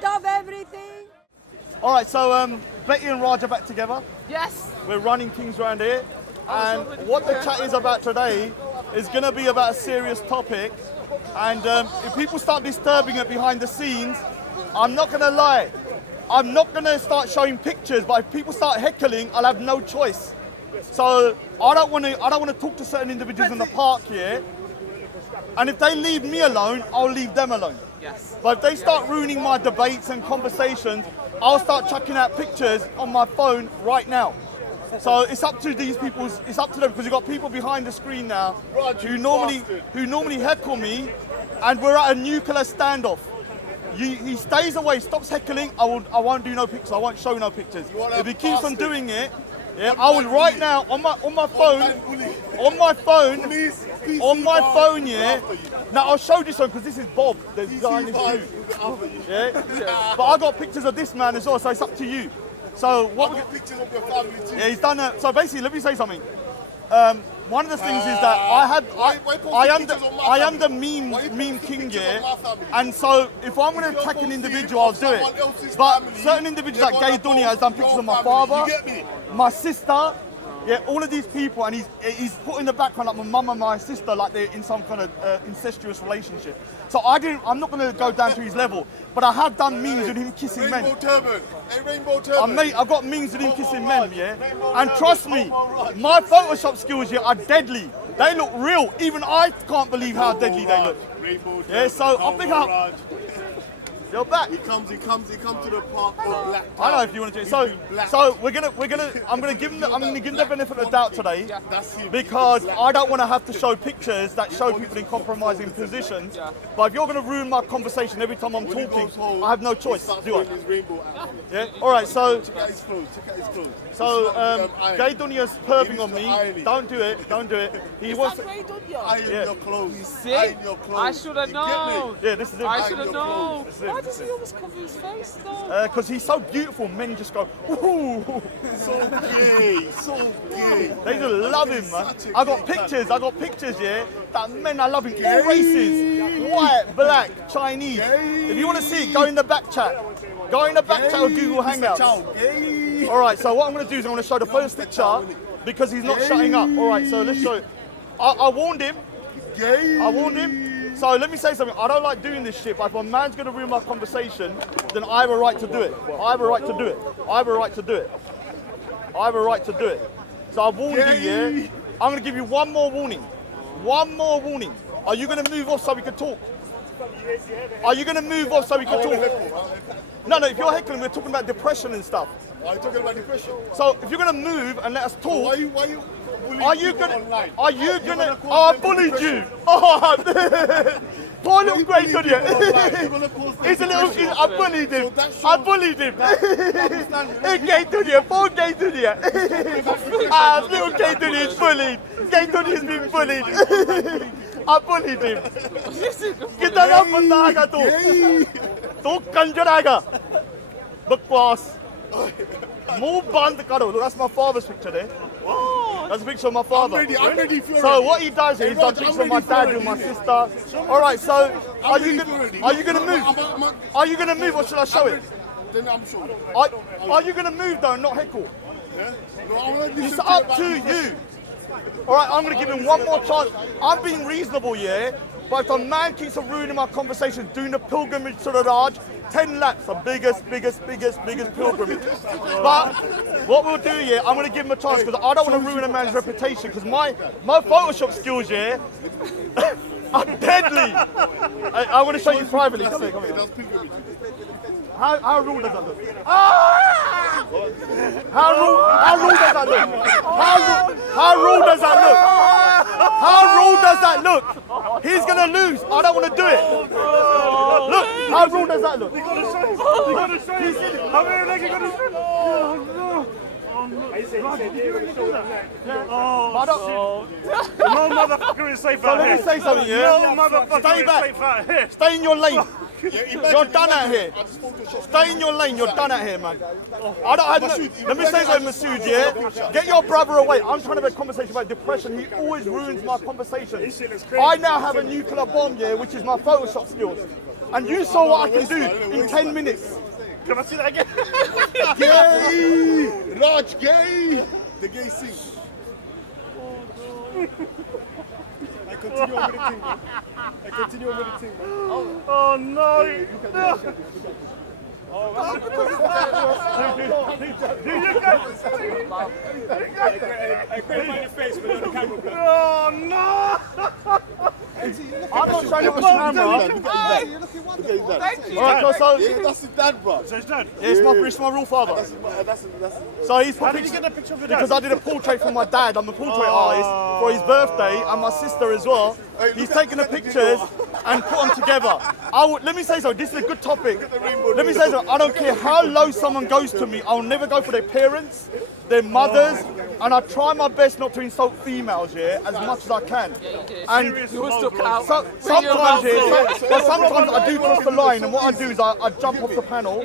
fucked up everything. All right, so Betty and Raj are back together. Yes. We're running things around here. And what the chat is about today is going to be about a serious topic. And if people start disturbing it behind the scenes, I'm not going to lie. I'm not going to start showing pictures, but if people start heckling, I'll have no choice. So I don't want to talk to certain individuals in the park here. And if they leave me alone, I'll leave them alone. Yes. But if they start ruining my debates and conversations, I'll start chucking out pictures on my phone right now. So it's up to these people. It's up to them because you've got people behind the screen now who normally heckle me, and we're at a nuclear standoff. He stays away, stops heckling. I won't do no pictures. I won't show no pictures. If he keeps on doing it, yeah, I will right now on my phone, yeah. Now I'll show this one because this is Bob, the guy in this dude. Yeah. But I got pictures of this man as well, so it's up to you. So what? Got pictures of your family too. Yeah, he's done that. So basically, let me say something. One of the things is that I am the meme king here, and so if I'm going to attack an individual, I'll do it. But certain individuals like Gay Dunya has done pictures of my father, my sister, yeah, all of these people, and he's put in the background like my mum and my sister, like they're in some kind of incestuous relationship. So I'm not going to go down to his level, but I have done memes with him kissing men. Rainbow turban. I've got memes with him kissing men, yeah? And trust me, my Photoshop skills here are deadly. They look real. Even I can't believe how deadly they look. Yeah, so I'll pick up. You're back. He comes to the park of black. I know if you want to do it. So I'm gonna give him the benefit of the doubt today, because I don't want to have to show pictures that show people in compromising positions. But if you're gonna ruin my conversation every time I'm talking, I have no choice, do I? Yeah. All right. So Gay Dunya's perving on me. Don't do it. Don't do it. He wants to. Iron your clothes. See? I should have known. Yeah, this is it. I should have known. Why does he always cover his face though? Because he's so beautiful, men just go, ooh. So gay, so gay. They just love him, man. I got pictures, yeah, that men are loving all races. White, black, Chinese. If you want to see it, go in the back chat. Go in the back chat of Google Hangouts. All right, so what I'm going to do is I'm going to show the first picture because he's not shutting up. All right, so let's show it. I warned him. So let me say something. I don't like doing this shit, but if a man's going to ruin my conversation, then I have a right to do it. I have a right to do it. So I've warned you, yeah? I'm going to give you one more warning. Are you going to move off so we can talk? No, if you're heckling, we're talking about depression and stuff. Are you talking about depression? So if you're going to move and let us talk... Why you Are you gonna? Oh, I bullied you. Oh, poor little Grey Dunya. He's a little. I bullied him. Hey, Gay Dunya, poor Gay Dunya. Little Gay Dunya is bullied. Gay Dunya has been bullied. I bullied him. कितना ना बंदा आएगा तो कंजर आएगा. बकवास. मुंह बंद करो. That's my father's picture there. That's a picture of my father. I'm ready for so it. what he does is he's done pictures of my dad with my sister. All right, so are you gonna move? Are you gonna move or should I show it? Then I'm sure. Are you gonna move though and not heckle? Yeah? No, It's up to you. All right, I'm gonna give him one more chance. I'm being reasonable, yeah? But if a man keeps on ruining my conversation, doing the pilgrimage to the Raj, 10 laps, the biggest pilgrimage. But what we'll do, yeah, I'm going to give him a chance because I don't want to ruin a man's reputation because my Photoshop skills, yeah, are deadly. I want to show you privately. Come here. How rude does that look? Ah! How rude does that look? How rude does that look? How rude does that look? He's gonna lose. I don't want to do it. Look, how rude does that look? You gotta show it. How many legs you gotta show it? Oh no. No motherfucker is safe out here. Let me say something, yeah? No motherfucker is safe out here. Stay in your lane. You're done out here. Stay in your lane. You're done out here, man. Let me say something, Masood, yeah? Get your brother away. I'm trying to have a conversation about depression. He always ruins my conversation. I now have a nuclear bomb, yeah, which is my Photoshop skills. And you saw what I can do in 10 minutes. Can I see that again? Gay! Raj, gay! The gay sing. I continue on with the thing, man. I continue on with the thing, man. Oh no! I couldn't find your face, but on the camera, bro. Oh no! I'm not showing up the camera. Look at his dad. Thank you. Alright, so Yeah, that's his dad, bro. So it's done. it's my real father. That's So he's How put did you pictures get the picture of your dad? because I did a portrait for my dad. I'm a portrait artist for his birthday and my sister as well. He's taken the pictures and put them together. Let me say so. This is a good topic. Let me say so. I don't care how low someone goes to me. I'll never go for their parents, their mothers, and I try my best not to insult females, as much as I can. And You were stuck out. sometimes, but sometimes I do cross the line, and what I do is I jump off the panel,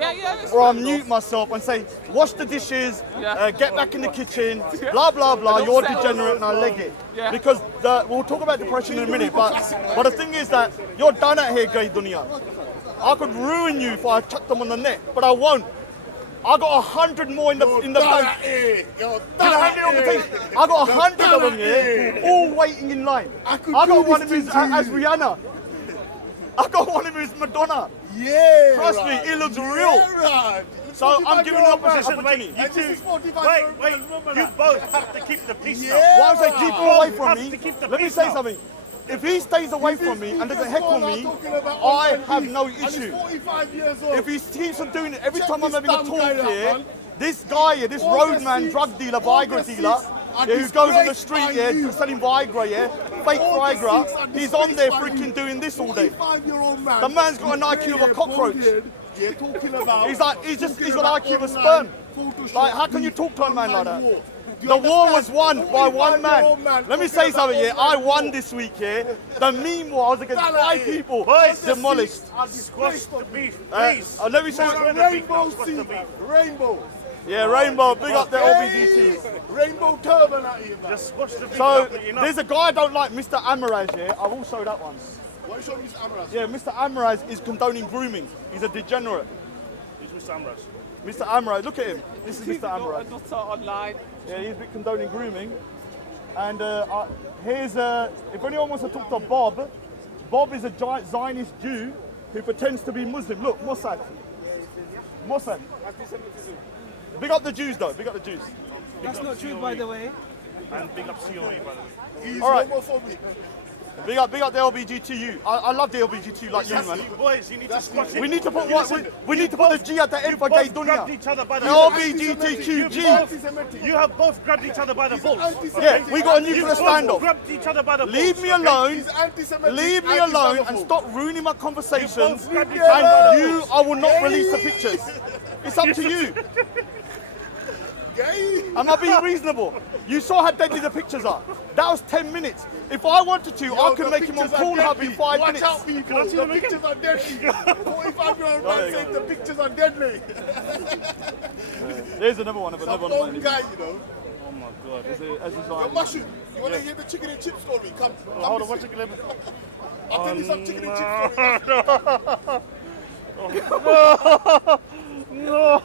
or I mute myself and say, wash the dishes, get back in the kitchen, blah blah blah. You're degenerate, and I leg it. Because we'll talk about depression in a minute, but the thing is that you're done out here, Grey Dunya. I could ruin you if I chucked them on the net, but I won't. I got 100 more in the bank. You know how many invitations? I got 100 of them here, all waiting in line. I got one of them as Rihanna. I got one of them as Madonna. Yeah. Trust me, it looks real. So I'm giving an opportunity. You two, wait, you both have to keep the peace now. Why would I keep him away from have me? to keep the Let me peace say now. something. If he stays away from me and doesn't heckle me, I have no issue. 45 years old. If he keeps on doing it every Check time I'm this having a dumb guy talk out, here, man. this guy here, this roadman, drug dealer, Viagra dealer, who goes on the street here selling Viagra, fake Viagra, he's on there freaking doing this all day. 45-year-old man. The man's got an IQ of a cockroach. Yeah, talking about. He's got IQ of a sperm. Like, how can you talk to a man like that? The war was won by one man. Let me say something here. I won this week here. The meme was against 5 people. Demolished. Squash the beef, please. Let me say Rainbow sea. Rainbow. Yeah, Rainbow, big up the LBGTs. Rainbow turban out here, man. Just squash the beef. So, there's a guy I don't like, Mr. Amaraz here. I will show that one. What is your Mr. Amaras? Yeah, Mr. Amaraz is condoning grooming. He's a degenerate. Who's Mr. Amras? Mr. Amaraz, look at him. This is Mr. Amaraz. Not online. Yeah, he's been condoning grooming. And here's if anyone wants to talk to Bob, Bob is a giant Zionist Jew who pretends to be Muslim. Look, Mossad. Mossad. Big up the Jews though, big up the Jews. That's not true, by the way. And big up COE, by the way. He's All right. homophobic. Big up the LBGTU. I love the LBGTU like you, man. Boys, you need to squash it. We need to put we need to put the G at the end for gay Both grabbed Dunya. each other by the balls. LBGTQG. You have both grabbed each other by the balls. Yeah, we got a nuclear You both standoff. grabbed each other by the balls. Leave me alone. He's anti-Semitic. Leave me alone and stop ruining my conversations. both grabbed each And other by the you, I will not release the pictures. It's up to you. Gay. Am I being reasonable? You saw how deadly the pictures are. That was 10 minutes. If I wanted to, I could make him on Pornhub in 5 Watch minutes. out, people. I see The them again? pictures are deadly. 45-year-old there man you saying go. the pictures are deadly. There's another one of another Some one. old guy, you know. Oh my God. As a Yo, Zionist. Mushu, you want to hear the chicken and chip story? Come Hold on, this one way. second. I'll tell you some chicken and chip story. No.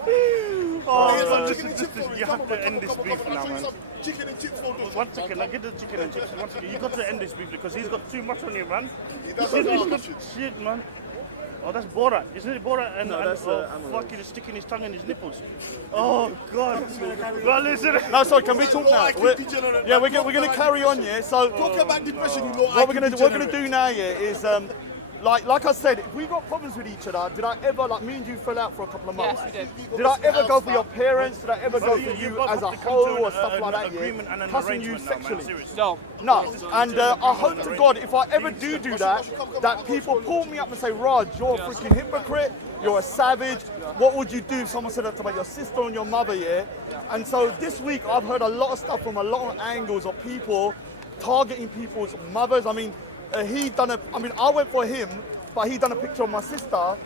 Mushu, here's some this chicken and is- chip this is- story. you Come have on, to man, end this come on, beef come on, now, I'll show you man. some chicken and chip photos. 1 second, now get the chicken and chips. 1 second. You got to end this beef because he's got too much on you, man. He doesn't know He's got Mushu. shit, man. Oh, that's Borat. Isn't it Borat? And, No, and that's, oh, Amaral. fuck, he's sticking his tongue in his nipples. Oh, God. Well, listen. No, sorry, can we talk No, now? I keep degenerate. Yeah, we're going to carry on, yeah? So, Talk about depression, you know. what we're going to do now, yeah, is like I said, if we got problems with each other, did I ever, like me and you fell out for a couple of months? Yes, we did. Did I ever go for your parents? Did I ever go for you both as a have to come whole to or an- stuff like that, agreement and yeah? an Cussing you arrangement now, man, sexually? seriously. No. No, and I hope to God, if I ever do that people pull me up and say, Raj, you're a freaking hypocrite, you're a savage. What would you do if someone said that about your sister and your mother, yeah? And so this week, I've heard a lot of stuff from a lot of angles of people targeting people's mothers. I mean, I went for him, but he done a picture of my sister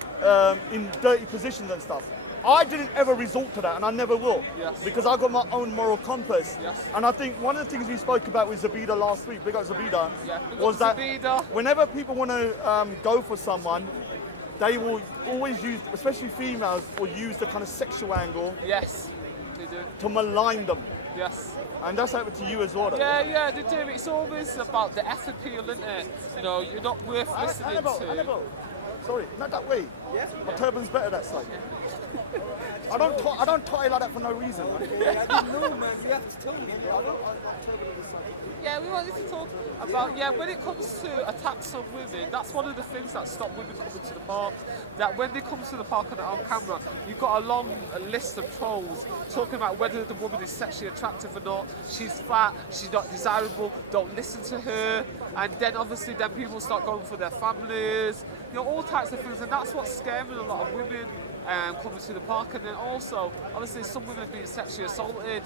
in dirty positions and stuff. I didn't ever resort to that, and I never will. Yes. Because I got my own moral compass. Yes. And I think one of the things we spoke about with Zabida last week, big up Zabida, Yeah, big up was that Zabida. whenever people want to go for someone, they will always use, especially females, will use the kind of sexual angle Yes, they do. to malign them. Yes. And that's happened to you as well. Though. Yeah, they do. It's always about the F appeal, isn't it? You know, you're not worth listening to. Annabelle. Sorry, not that way. Yeah. My turban's better that side. I don't tie like that for no reason. Man. Yeah, I didn't know, man. You have to tell me. I don't Yeah, we wanted to talk about, when it comes to attacks on women, that's one of the things that stop women coming to the park. That when they come to the park and on camera, you've got a long list of trolls talking about whether the woman is sexually attractive or not, she's fat, she's not desirable, don't listen to her, and then obviously then people start going for their families, you know, all types of things, and that's what's scaring a lot of women. Coming to the park, and then also, obviously, some women being sexually assaulted,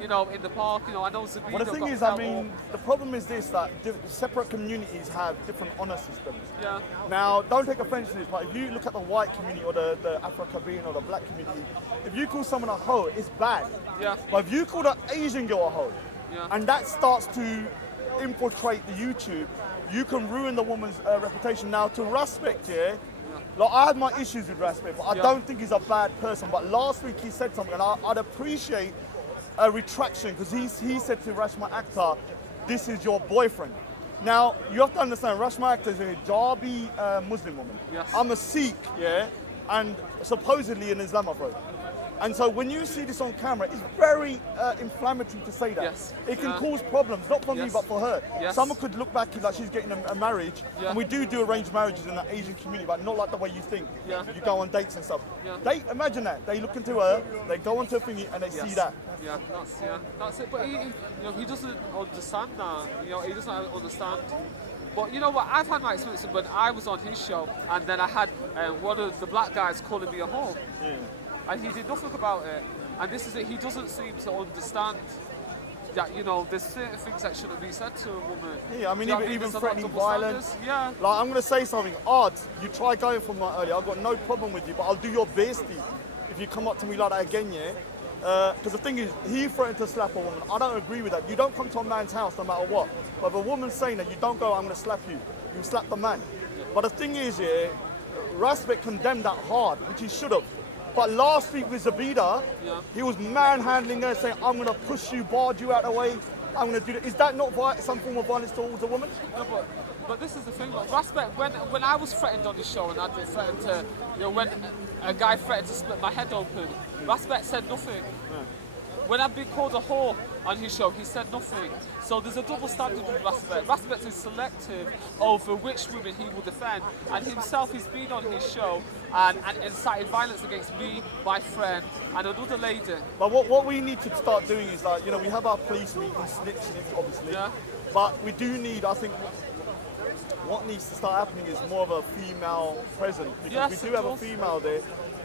you know, in the park. You know, I know Zabina. Well, the thing is, I mean, the problem is this: that separate communities have different honor systems. Yeah. Now, don't take offense to this, but if you look at the white community or the Afro-Caribbean or the black community, if you call someone a hoe, it's bad. Yeah. But if you call an Asian girl a hoe, Yeah. and that starts to infiltrate the YouTube, you can ruin the woman's reputation. Now, to respect, like, I had my issues with Respect, but I don't think he's a bad person. But last week he said something, and I'd appreciate a retraction, because he said to Rashma Akhtar, this is your boyfriend. Now, you have to understand, Rashma Akhtar is a Punjabi Muslim woman. Yes. I'm a Sikh, and supposedly an Islamophobe. And so when you see this on camera, it's very inflammatory to say that. Yes. It can cause problems, not for me, Yes. but for her. Yes. Someone could look back like she's getting a marriage, Yeah. and we do arranged marriages in the Asian community, but not like the way you think. Yeah. You go on dates and stuff. Yeah. They imagine that. They look into her, they go onto a thingy, and they see that. Yeah, that's it. But he doesn't understand that. You know, he doesn't understand. But you know what? I've had my experience when I was on his show, and then I had one of the black guys calling me a whore, and he did nothing about it. And this is it. He doesn't seem to understand that, you know, there's certain things that shouldn't be said to a woman. Yeah, I mean, Do you know what even There's a lot of threatening double violence. standards. Yeah. Like, I'm going to say something. Odds, you try going from like earlier. I've got no problem with you, but I'll do your bestie if you come up to me like that again, Because the thing is, he threatened to slap a woman. I don't agree with that. You don't come to a man's house no matter what. But if a woman's saying that, you don't go, I'm going to slap you. You slap the man. But the thing is, Respect condemned that hard, which he should have. But last week with Zabida, he was manhandling her, saying, I'm going to push you, barge you out of the way. I'm going to do that. Is that not some form of violence towards a woman? No, but this is the thing. Like, Respect, when I was threatened on the show, and I'd been threatened to, you know, when a guy threatened to split my head open, Respect said nothing. When I've been called a whore on his show, he said nothing. So there's a double standard with Respect. Respect is selective over which women he will defend. And himself, he's been on his show and incited violence against me, my friend, and another lady. But what we need to start doing is, like, you know, we have our police meetings, snitching, obviously. Yeah. But we do need, I think, what needs to start happening is more of a female presence. Because Yes, we of do have a course. female there.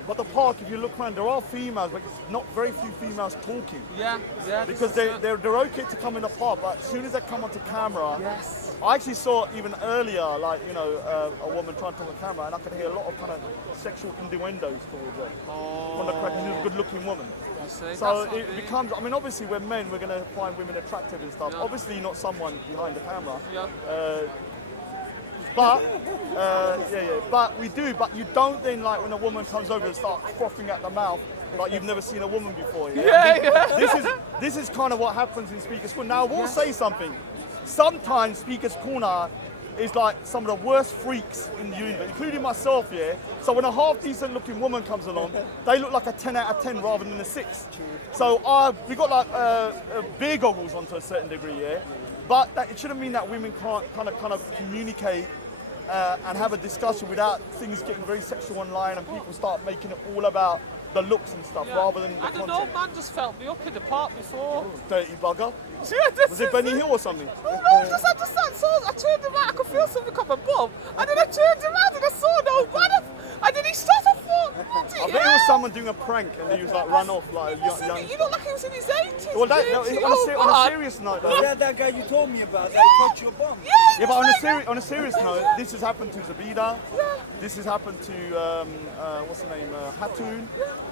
But the park, if you look around, there are females, but it's not very few females talking. Yeah. Because they're okay to come in the park, but as soon as they come onto camera, Yes. I actually saw even earlier, like, you know, a woman trying to talk on camera, and I could hear a lot of kind of sexual innuendos towards her. From the crowd, 'cause she's a good-looking woman. You see, So that's not it me. becomes, I mean, obviously we're men, we're going to find women attractive and stuff. Yeah. Obviously not someone behind the camera. Yeah. But, but we do, but you don't then, like, when a woman comes over and starts frothing at the mouth, like you've never seen a woman before. This is kind of what happens in Speaker's Corner. Now, we'll say something. Sometimes Speaker's Corner is like some of the worst freaks in the universe, including myself, So when a half-decent looking woman comes along, they look like a 10 out of 10 rather than a 6. So we got like beer goggles on to a certain degree, But it shouldn't mean that women can't kind of communicate and have a discussion without things getting very sexual online and people start making it all about the looks and stuff rather than the I don't content. know, man just felt me up in the park before. Dirty bugger. Yeah, this Was it is Benny Hill or something? Oh no, I turned him out, I could feel something on my bum, and then I turned him out and I saw no one, and then he shot a foot. I bet it was someone doing a prank and he was like run off like young. You look like he was in his 80s. Well, on a man. serious note though. Yeah, that guy you told me about, that touched your bum. Yeah, Yeah, but on a serious note, this has happened to Zabida. This has happened to what's her name, Hatun,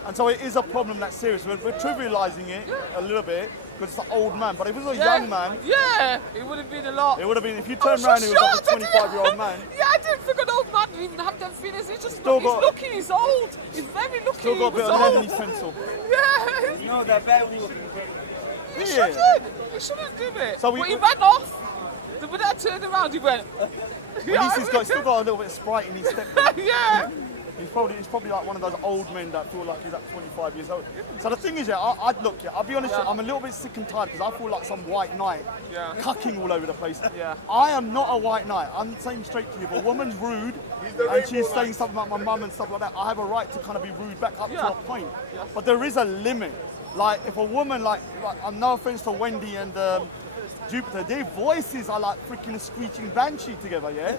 and so it is a problem that's serious. We're trivializing it a little bit because it's an old man, but if it was a young man, it would have been a lot. It would have been if you turned around, it was like a 25-year-old man. Yeah, I didn't think an old man would even have them feelings. He's just Still he's got- lucky. He's old. He's very lucky. Still got a bit of lead in his pencil. Yeah. No, they're very lucky. He Yeah. shouldn't. He shouldn't do it. So But he ran off. The minute I turned around, he went. At least he's still got a little bit of sprite in his step. Yeah. He's probably like one of those old men that feel like he's at 25 years old. So the thing is, I'll be honest, I'm a little bit sick and tired because I feel like some white knight cucking all over the place. Yeah. I am not a white knight. I'm saying straight to you. If a woman's rude and she's saying something about my mum and stuff like that, I have a right to kind of be rude back up to a point. But there is a limit. Like if a woman, like no offense to Wendy and Jupiter, their voices are like freaking a screeching banshee together, yeah?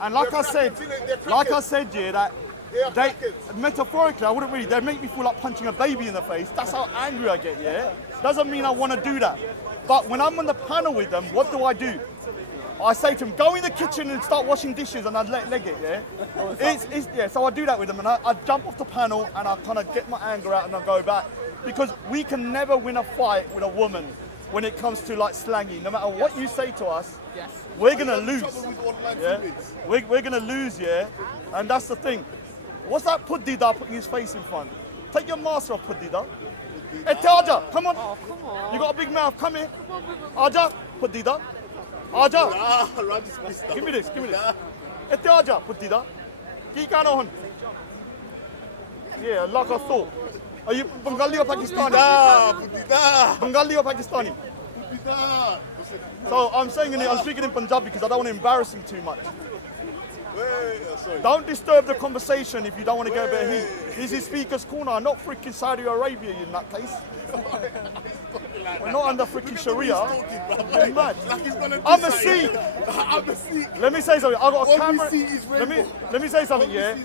And like I said, yeah, that they, metaphorically, I wouldn't really, they make me feel like punching a baby in the face. That's how angry I get, yeah? Doesn't mean I want to do that. But when I'm on the panel with them, what do? I say to them, go in the kitchen and start washing dishes, and I'd leg it, yeah? So I do that with them, and I jump off the panel, and I kind of get my anger out, and I go back. Because we can never win a fight with a woman when it comes to like slanging. No matter what you say to us, we're going to lose. Yeah? We're going to lose, yeah? And that's the thing. What's that Puddida putting his face in front? Take your mask off, Puddida. Hey, Aja, come on. Oh, come on. You got a big mouth, come here. Aja, Puddida. Aja. Give me this. Hey, Aja, Puddida. Keep going on. Yeah, like I thought. Are you Bengali or Pakistani? Bengali or Pakistani? So I'm speaking in Punjabi because I don't want to embarrass him too much. Don't disturb the conversation if you don't want to get a bit of heat. This is Speaker's Corner, not freaking Saudi Arabia in that case. We're not under freaking Sharia. You're mad. I'm a Sikh. Let me say something. I got a camera. Let me say something, yeah?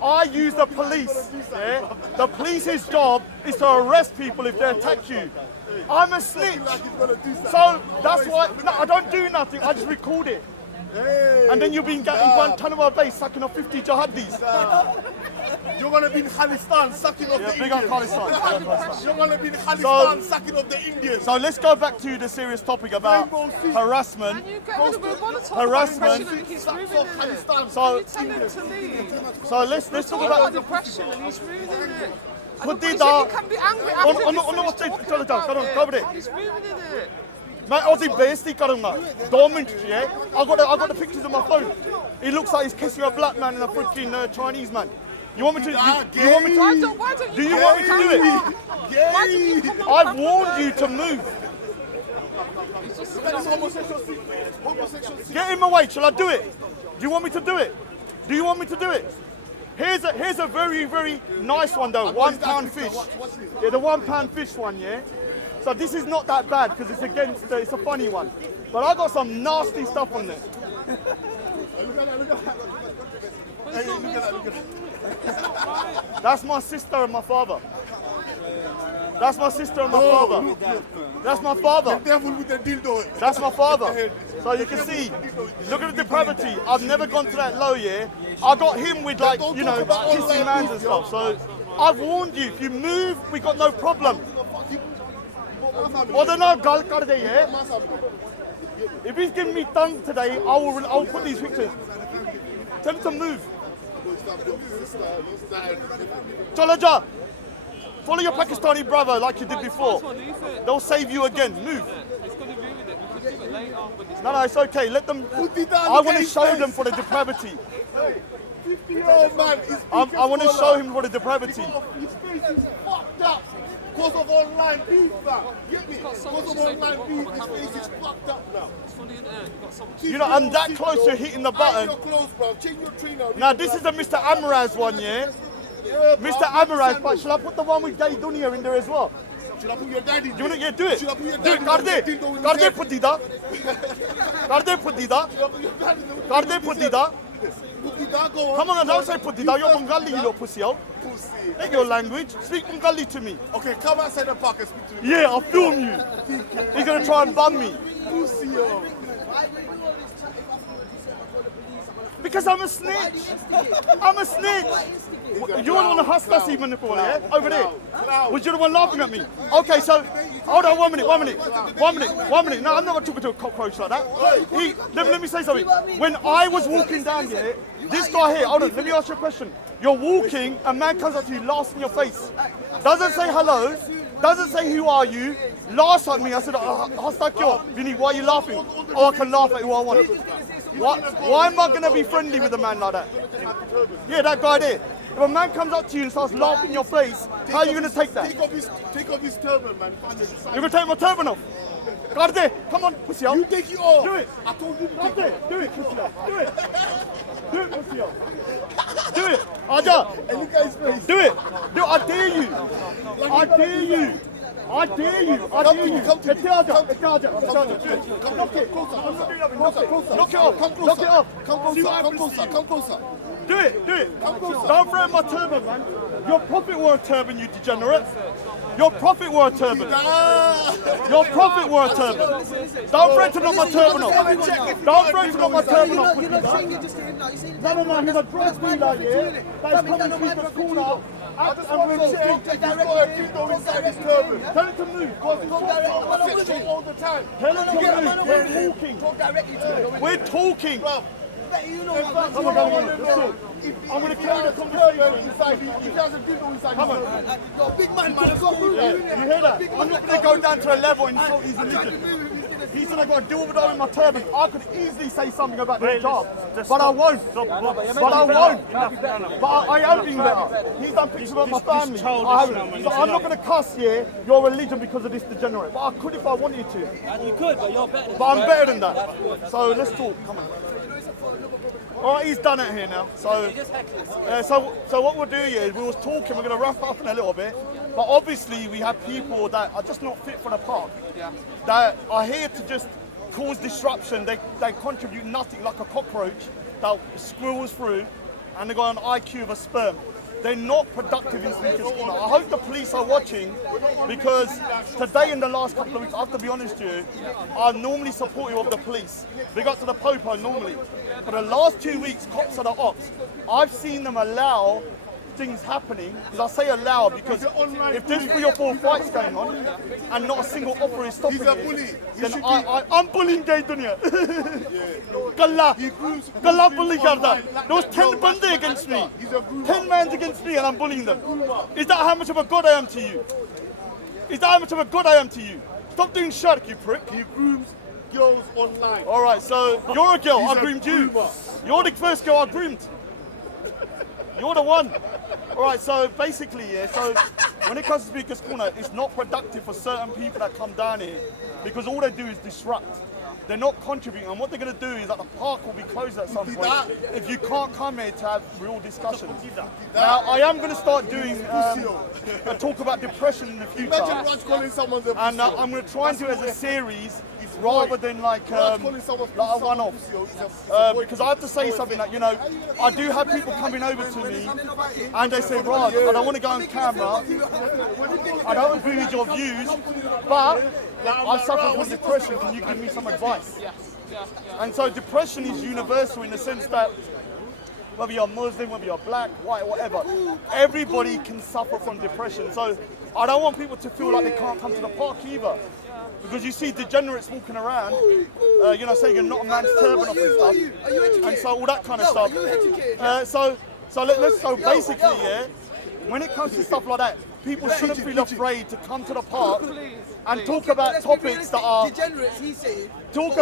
I use the police, yeah? The police's job is to arrest people if they attack you. I'm a snitch. So that's why, no, I don't do nothing, I just record it. And then you'll be in Guantanamo Bay sucking off 50 jihadis. You're gonna be in Khalistan sucking off the Big up Indians. Khalistan. You're gonna be in Khalistan sucking off the Indians. So let's go back to the serious topic about harassment. Harassment. He's ruining it. So, You tell him to leave. so let's talk Talk about about depression and he's ruining it. Put He it down. can be angry after on this the finished stage, talking tell it down, about it. cover it. He's ruining it. मैं उसकी बेइज्जती करूंगा 2 minutes, yeah? I got the pictures on my phone. It looks like he's kissing a black man and a freaking Chinese man. You want me to? You want me to? Why don't Do you you want me to do it? Why don't you come on I've camera? warned you to move. Get in my way. Shall I do it? Do you want me to do it? Do you want me to do it? Here's a very, very nice one though. £1 fish. Yeah, the £1 fish one, yeah? So this is not that bad because it's a funny one. But I got some nasty stuff on there. That's my sister and my father. That's my sister and my father. That's my father. Devil with the dildo. That's my father. So you can see, look at the depravity. I've never gone to that low, yeah? I got him with like, you know, kissing mans and stuff. So I've warned you, if you move, we got no problem. If he's giving me tongue today, I'll put these pictures. Tell him to move. Chalaja, follow your Pakistani brother like you did before. They'll save you again. Move. It's going to ruin it. We can do it later. No, it's okay. Let them. I want to show them for the depravity. 50-year-old man is I want to show him for the depravity. His face is fucked up. Because of online beef, man. Get me? Because of online beef, his face is fucked up now. It's funny, isn't it? Got some You know, I'm that close to hitting the button. Your clothes, bro. Change your trainer. Now, this is the Mr. Amaraz one, yeah? Mr. Amaraz, but shall I put the one with Day Dunya in there as well? Should I put your daddy? You want to do it? Should I put your Do daddy? it, Karde Puddida. Karde Puddida. Karde Puddida. Come on, don't say Puddida. You're Bengali, you little pussy out. Pussy. Take your language. Speak Bengali to me. Okay, come outside the park and speak to me. Yeah, I'll film you. He's going to try and bum me. Pussy, yo. Because I'm a snitch. I'm a snitch. You're the one that hustler us even before, yeah? Over there. Was you the one laughing at me? Okay, so, hold on, 1 minute. No, I'm not going to talk to a cockroach like that. Let me say something. When I was walking down here, this guy here, hold on, let me ask you a question. You're walking, a man comes up to you, laughs in your face. Doesn't say hello, doesn't say who are you, laughs at me. I said, Vinny, why are you laughing? Oh, I can laugh at who I want. Why am I going to be friendly with a man like that? Yeah, that guy there. If a man comes up to you and starts laughing in your face, how are you going to take that? Take off his turban, man. You're going to take my turban off? God there, come on, pussy out. You take it off. Do it. I told you to God take it there, off. do it, pussy out. Do it. Do it, pussy out. Do it. Aja. And look at his face. Do it. Do it. I dare you. I dare you. I dare you. I dare you. Come to me. Knock it off. Knock it off. Come closer. Do it. Don't throw my turban, man. Your prophet wore a turban, you degenerate. Your prophet wore a turban. Your prophet wore a turban. Don't threaten to knock my turban off. Don't threaten to knock my turban off. You're not saying it just to him now. You're saying No, he's a drug dealer here. That's coming through the corner. I just want to know inside his turban. Tell him to move. All the time. Tell him to move. We're talking. talk directly to him. We're talking. You know Come on. Let's talk. I'm going to carry the conversation inside. He doesn't do no inside. Come on. You're a big man, man. Let's go. You hear that? I'm not going to go down to a level and insult his religion. He said I got to deal with that with my turban. I could easily say something about the job, but I won't. But I am being better. He's done pictures of my family. I haven't. So I'm not going to cuss your religion because of this degenerate. But I could if I wanted to. And you could, but you're better. But I'm better than that. So let's talk. Come on. All right, he's done it here now. So what we'll do is we was talking. We're going to wrap up in a little bit. But obviously we have people that are just not fit for the park. Yeah. That are here to just cause disruption. They contribute nothing, like a cockroach that squirrels through, and they got an IQ of a sperm. They're not productive in Speaker's Corner. I hope the police are watching, because today in the last couple of weeks, I have to be honest with you, I'm normally supportive of the police. Big up to the Popo normally. For the last 2 weeks, cops are the ops. I've seen them allow things happening, because I say allow because if there's 3 or 4 fights going on and not a single offer is stopping He's a it, bully. then I'm bullying gay Dunya. Galla bully karda. There was 10 bande against me. 10 men against me and I'm bullying them. Is that how much of a god I am to you? Stop doing shark, you prick. He grooms girls online. All right, so you're a girl, He's I a groomed you. groomer. You're the first girl I groomed. You're the one. All right, so basically, so when it comes to Speaker's Corner, it's not productive for certain people that come down here, because all they do is disrupt. They're not contributing, and what they're going to do is that the park will be closed at some point if you can't come here to have real discussions. Now, I am going to start doing a talk about depression in the future, Imagine Raj calling someone the and I'm going to try and do it as a series rather than like a one-off. Because I have to say something that, I do have people coming over to me and they say, Raj, I don't want to go on camera, I don't agree with your views, but I suffer from depression, can you give me some advice? And so depression is universal in the sense that whether you're Muslim, whether you're black, white, whatever, everybody can suffer from depression. So I don't want people to feel like they can't come to the park either. Because you see degenerates walking around, saying you're not a man's turban off and stuff, and so all that kind of stuff. So basically, when it comes to stuff like that, people shouldn't feel afraid to come to the park and talk about topics that are talk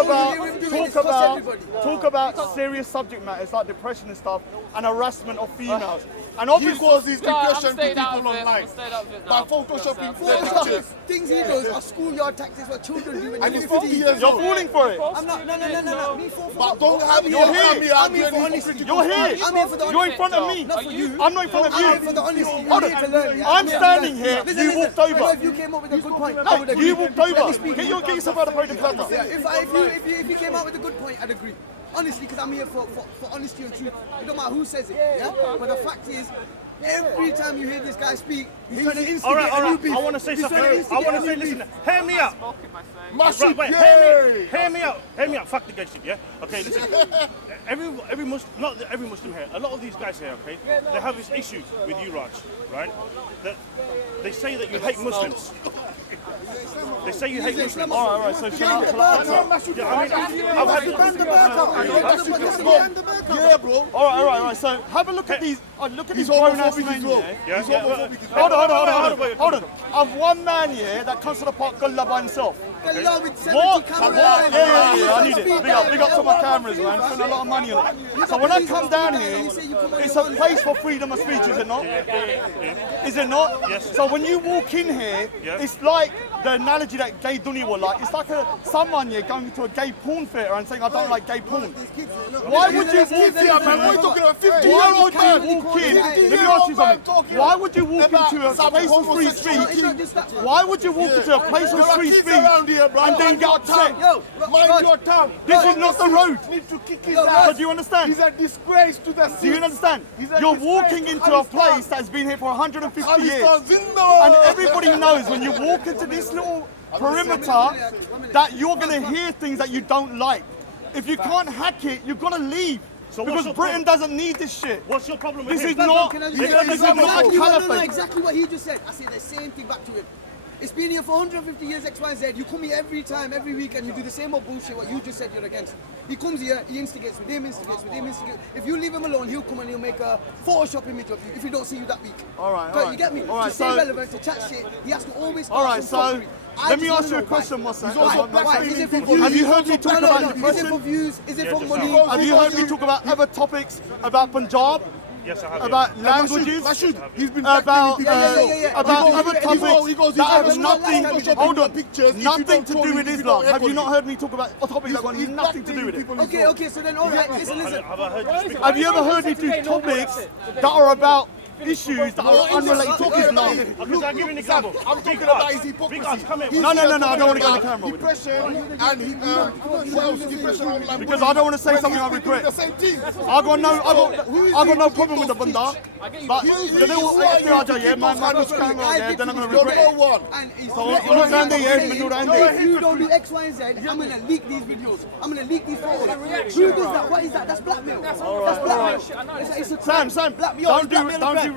about serious subject matters like depression and stuff, and harassment of females. And obviously, causes depression to people online by photoshopping pictures. Things he does are schoolyard tactics what children do. And he's 50 years you're old. falling for it. I'm not. No. Me for. But don't have me. You're here. I'm here for honesty. You're here. I'm here for the honesty. You're in front of me. Not for you. I'm not in front of I'm here you. for the honesty. Hold I'm here to learn. on. I'm standing here. You walked over. If you came up with a good point, I would No, agree. you walked Let me over. speak. Get yourself out of the camera. If you came out with a good point, I'd agree. Honestly, because I'm here for honesty and truth. It don't matter who says it, yeah? But the fact is, Every time you hear this guy speak, he's trying to instigate All right. a new beef. I want to say He's something. trying to I instigate want to a say, new listen, beef. hear me out. Smoking my face. Massive, Right, yay! hear me out. Fuck the gay shit, yeah? Okay, listen. every Muslim, not every Muslim here, a lot of these guys here, okay, they have this issue with you, Raj, right? That they say that you hate Muslims. They say you hate Muslims. All right, so shall I answer? Yeah, I mean, I've had Yeah, bro. All right. So have a look at these. Look at He's these grown-ass homophobic men as well. here. He's homophobic as Hold well. on. I've one man here that comes to the park God by himself. Allah with 70 What? cameras. Yeah, I need it. Big up to my cameras, man. Spend a lot of money on it. So when I come down here, it's a place for freedom of speech, is it not? Is it not? Yes. So when you walk in here, Yeah. it's like the analogy that gay Dunya were like. It's like someone here going to a gay porn theatre and saying, I don't like gay porn. Why would you walk Yeah, man, we're in? talking about 50 Why year would you walk in? Let me ask you something. Why would you walk into a place of free speech? Why would you walk into a place of free speech and then get upset? Yo, Mind your tongue. This is not the road. Need to kick his Yo, ass. So do you understand? He's a disgrace to the Do you city. understand? You're walking into a place that's been here for 150 years. And everybody knows when you walk into this little perimeter that you're going to hear things that you don't like. If you can't hack it, you've got to leave. So what's Because your Britain doesn't need this shit. What's your problem with This him? is not Can I just this say is not a exactly caliphate. exactly what he just said. I say the same thing back to him. It's been here for 150 years, X, Y, Z. You come here every time, every week, and you do the same old bullshit what you just said you're against. He comes here, he instigates with him, instigates. If you leave him alone, he'll come and he'll make a Photoshop image of you if he don't see you that week. All right. You get me? All right, to stay so- relevant, to chat shit, he has to always All right, so concrete. I let me just ask you a wanna know question, why. Hussain. Why? Is it for views? Have you heard me talk No, about Is it for depression? views? Is it for just money? now. Have you heard me talk about other topics, about Punjab, Yes, I have. about languages, He's been about Yeah. about He goes- other he topics goes- that have goes- nothing. Hold on, pictures if you nothing don't to troll do him, with if you Islam. don't Have you not echo heard me talk about a topic that got nothing to do with it? Okay, so then all right, listen. Have I heard you speak? Have you ever heard me do topics that are about issues that are unrelated to Islam? Because I'll give you an example. I'm talking about his hypocrisy. Big Us, come here. No, I don't want to go on the camera with it. Depression and what else? Depression online Because I don't want to say something I regret. The same thing. I got no problem with the banda, but the little FBR, yeah, man, push camera, yeah, then I'm going to regret it. one. And he's So, look down there, yeah, man, do that, Andy. if you don't do X, Y, and Z, I'm gonna leak these videos. I'm gonna leak these photos. Who does that? What is that? That's blackmail. That's blackmail. It's a crime. Sam, Blackmail.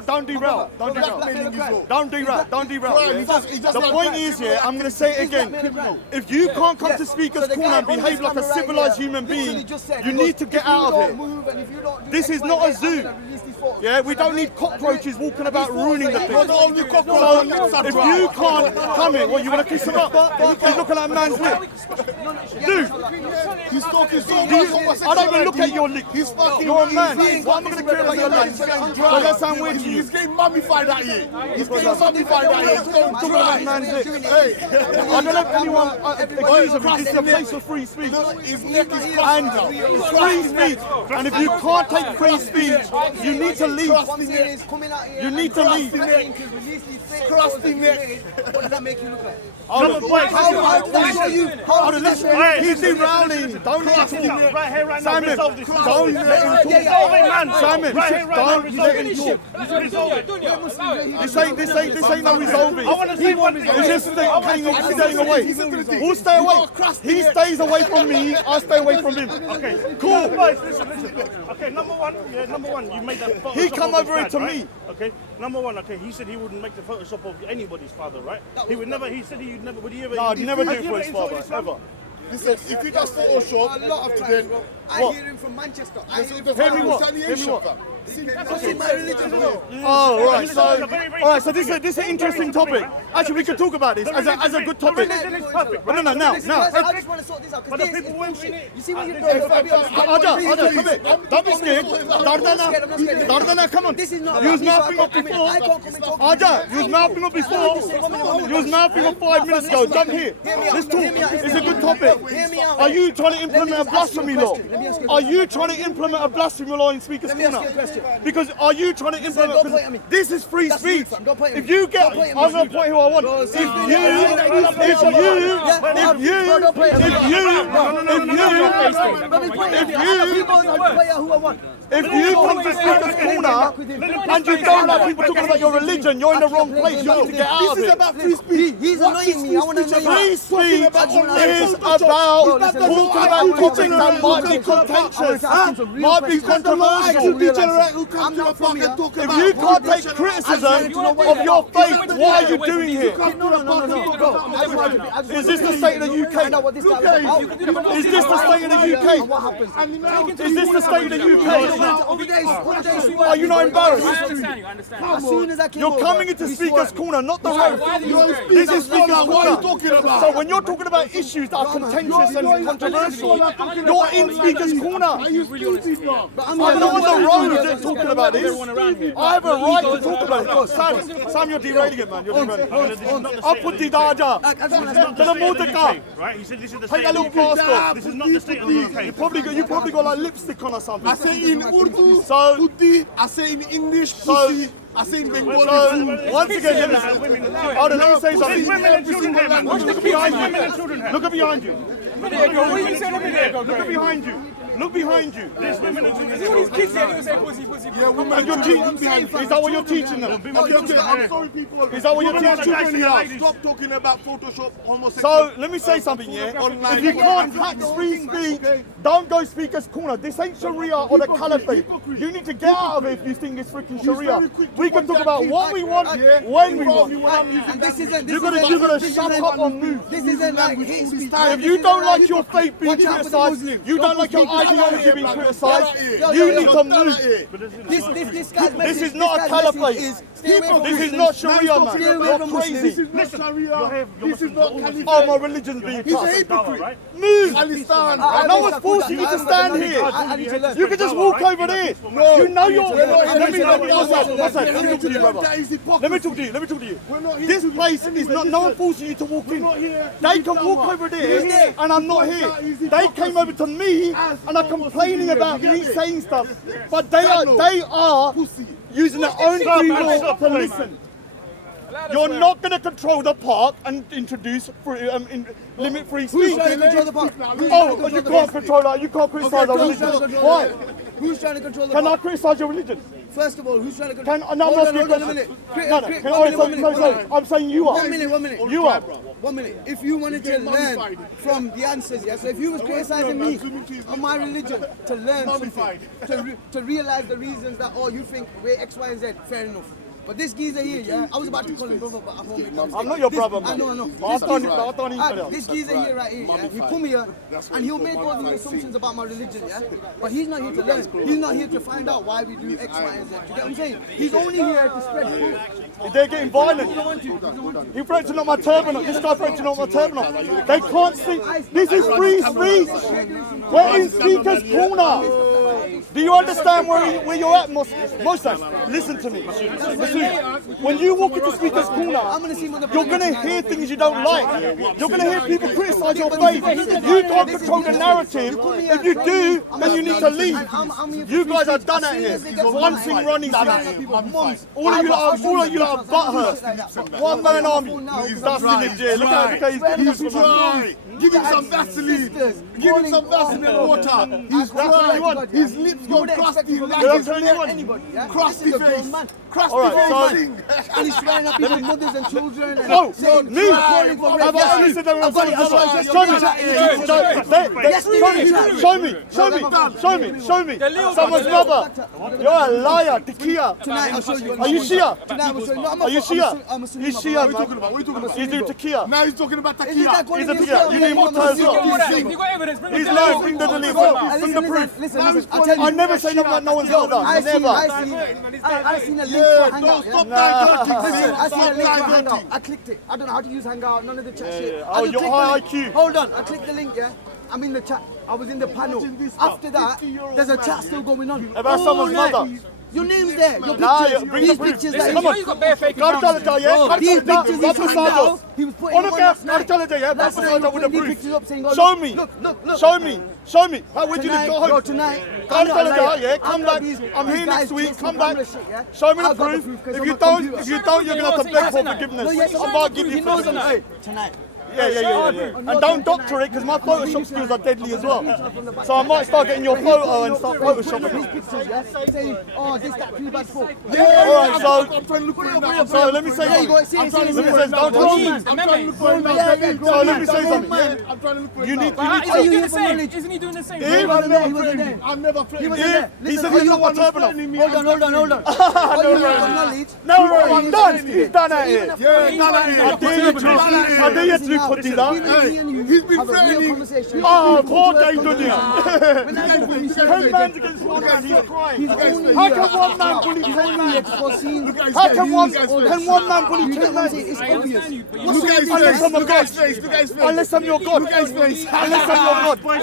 don't derail. Don't derail. The point is here, I'm going to say it again. If you can't come to Speaker's Corner and behave like a civilized human being, you need to get out of here. This is not a zoo. Yeah, we don't need cockroaches walking about ruining the thing. So if you can't come here, what, you want to kiss him up? He's looking at a man's lip. Dude, He's talking so much. I don't even look at your lip. He's fucking. You're a man. Why am I going to care about your lip? Does that sound weird to you? He's getting mummified that year. He's getting mummified that year. He's going Look at that man's lip. Hey, I don't know if anyone accuses me. This is a place of free speech. his neck is And crusty now. free speech. And if you can't take free speech, you need to leave. You need to leave. Crusty neck. What does that make you look like? He's derailing. Don't let him talk. Right here, right now. Simon, Resolve this. don't let him talk. Resolve it, man. Simon, Right here, right now. don't Resolve let him it. talk. Resolve it. This ain't no resolving. I want to say one thing. It's just staying away. Who'll stay away? He stays away from me, I stay away from him. Okay, Cool. Guys, listen. Okay, number one, you made that Photoshop He come of over his it to dad, right? me. Okay, number one, okay, he said he wouldn't make the Photoshop of anybody's father, right? He would never, he said he'd never, would he ever? No, I'd never do it Have you for ever his father, insulted Islam? ever. Listen, if he does Photoshop, A lot of times, then bro. I What? hear him from Manchester. Hear me what? Hear me what? That's in my religion, bro. Oh, right. So this is an interesting topic. Actually, we could talk about this as a good topic. Religion is perfect, No, right? no, now. I just want to sort this out But because the this people is won't bullshit. see it. You see what you're doing? Aja, come here. Don't be scared. Dardana, come on. This is not You was about me, mouthing up so I before. can't come and talk. Aja, you was mouthing up before. You was mouthing up 5 minutes ago. Jump here. Let's talk. It's a good topic. Hear me out. Are you trying to implement a Let me just ask you blasphemy a law? question. Let me ask you a Are you trying to implement a blasphemy law in Speaker's Let me ask you a Corner? question. bullshit. Because are you trying to Listen, implement? don't point at me. This is free That's speech. you, fam. Don't point at If me. you get, Don't point at me. I'm going to point who I want. Bro, If see, you, bro, if yeah, you, bro, if don't point at me. Who I want. if you come to Speaker's Corner and you don't like people talking about your religion, you're in the wrong place. You need to get out of This is it. about free speech. He's annoying me. I want to annoy Free you. speech is about listen, talking listen, about topics that might be contentious, might be controversial. Degenerate who come I'm to the not park from and here. talk If about you can't take religion. criticism of your faith, why are you doing here? No. Is this the state of the Find out UK? what this guy was about. Is this the state of the And UK? what happens? Is this the state of the UK? Over there, Are you not I embarrassed? understand you, I understand. as soon as I came You're over, coming into he Speaker's swore Corner, not the Why road. do you agree? This is Speaker's What are you Corner. talking about? So when you're talking about issues that are contentious and controversial, you're in Speaker's Corner. You stupid, bro. But I'm not on the road talking about this. Everyone around here. I have a right to talk about it. Sam, you're derailing it, man. You're derailing it. I'll put the Dada. To the Mordecai. Right? He said this is the Take state a of the little UK. passport. This is not the state of the UK. You probably got like lipstick on or something. I say in Urdu, So- putti. I say in English, So- pussy. I say in Bengali, So once again, let me say There's something. women and children here, man. Look behind Women and you. children here. Look behind you. What are you saying a minute ago, Look behind you. Look behind you. There's women and children All here. these kids here, they say pussy, pussy. And you're teaching. Is that what you're teaching them? I'm sorry, people. Is that what you're Women teaching? and children here. Stop talking about Photoshop homosexual. So let me say something, yeah. If you can't hack free speech, don't go Speaker's Corner. This ain't Sharia or the Caliphate. You need to get out of it if you think it's freaking Sharia. We can talk about what we want, when we want. And this isn't. You're gonna shut up on move. This isn't like hate speech. If you don't like your faith being Watch out for the criticised, Muslims. you don't like your ideology being criticised, you need to move. This guy's message. This is not a caliphate. This is not Sharia, man. You're crazy. This is not Sharia. This is not Caliphate. Oh, my religion's being He's a touched. hypocrite. Move. Palestine. No one's forcing you to stand here. I need to learn. You can just walk over there. You know you're. Let me talk to you, brother. That is hypocrisy. Let me talk to you. Let me talk to you. We're not here This to- place is not. No one forcing you to walk in. not here. They can walk over there, and I'm not here. They came over to me and are complaining about me saying stuff, but they are using their own free will to listen. You're not going to control the park and introduce limit free Who's speech. trying to control the park? Oh, you can't control that. You can't criticize our religion. Why? Who's trying to control the Can I park? criticize your religion? First of all, who's trying to control? No, I'm asking you a hold on a question. minute. No, I'm saying you are. 1 minute, 1 minute. You are. 1 minute. If you wanted to learn from the answers, yeah. So if you was criticizing me on my religion to learn something, to realize the reasons that you think we're X, Y, and Z, fair enough. But this geezer here, yeah, I was about to call him brother, but I won't make no mistake. I'm not your brother, I man. know. I can't even. This geezer here, right here, yeah, he come here and he'll make all these assumptions about my religion, yeah. But he's not here to learn. He's not here to find out why we do X, Y, and Z. You get what I'm saying? He's only here to spread hope. They're getting violent. He threatened to knock my turban off. This guy threatened to knock my turban off. They can't see. This is free speech. We're in Speaker's Corner. Do you understand where you're at, Moses? Listen to me. Listen. When you walk into Speaker's Corner, you're going to hear things you don't like. You're going to hear people criticize your faith. You can't control the narrative. If you do, then you need to leave. You guys are done at here. One thing running thing. All of you lot are butthurt. One man army. That's in the jail. Look how he's dry. Give him some Vaseline. Give him some Vaseline and water. He's dry. His lips go crusty. Crusty face. Crusty face. And he's swearing at people, mothers and children. And Oh, saying, me? calling for I've got refugees. to listen I've got it, I've got it. Show me. Someone's mother. You're a liar, Takia. Tonight I'll show you. Are you Shia? Tonight I will show you. No, Are you Shia? I'm a Sunni. He's Shia, man. He's doing Takia. Now he's talking about Is it that Takia. calling He's a yourself? Takia. You need more time as well. You got evidence, bring it He's down. lying. Bring the delivery. Bring the proof. Listen, I'll tell you. I never say nothing about no one's mother. I seen Never. a link for Hangout. Stop Listen, I seen a link for diverting. Hangout. I clicked it. I don't know how to use Hangout, none of the chat shit. Oh, I just you're clicked high the IQ. link. Hold on, I clicked the link, yeah. I'm in the chat. I was in the panel. After that, there's a chat still going on. About someone's All night. mother. Your name's there. Your Nah, pictures. bring the These proof. pictures Come that on. You got bare fake Kar accounts. chala ja, yeah? These pictures he's putting down. He was putting On them the on car, last kar night. chala ja, yeah? Last Papa night he Saja was with the putting these proof. pictures up saying, oh, Show look, me. Look. Show me. Show me. How would you Tonight, go home? bro, tonight. Kar I'm not a chala ja, liar. yeah? I'm Come not back. these I'm here guys next week. chasing Come back. camera shit, yeah? Show me the I've got the proof. proof 'cause If I'm you on don't, computer. if you don't, you're gonna have to beg for No, forgiveness. yes, I'm about to give you he knows forgiveness. tonight. Tonight. Yeah. And don't doctor it because my Photoshop skills are deadly as well. So I might start getting your photo and start photoshopping These it. pictures, yeah? Saying, oh, this, that, 3 bags full. Alright, so I'm trying to look for it now. so let me say Yeah, you got something. it. See, Let me say don't Go tell me. on, I'm trying to look for it now. So let me say something. I'm trying to look for it You now. need But to. is he doing here the for same? knowledge? Isn't he doing the same? He wasn't there. He wasn't there. I'm never He threatening wasn't you. there. He Listen, said all he's you not want my is terminal. Hold on. All you want for knowledge. No, I'm done. He's done out here. Yeah, no, I dare you to. I dare you to put this out. He's been threatening. Oh, poor day, Dunya. When I go for his 10 man's against one man, he's crying. He's only How here. can one man bully 10 man? Foreseen. How can one man bully You 10 get what I'm saying? man? It's I obvious. understand you, but What's Look at his wrong with face. you? Look at his face. Look at his face. Unless I'm your God. Look at his face. Unless I'm your God.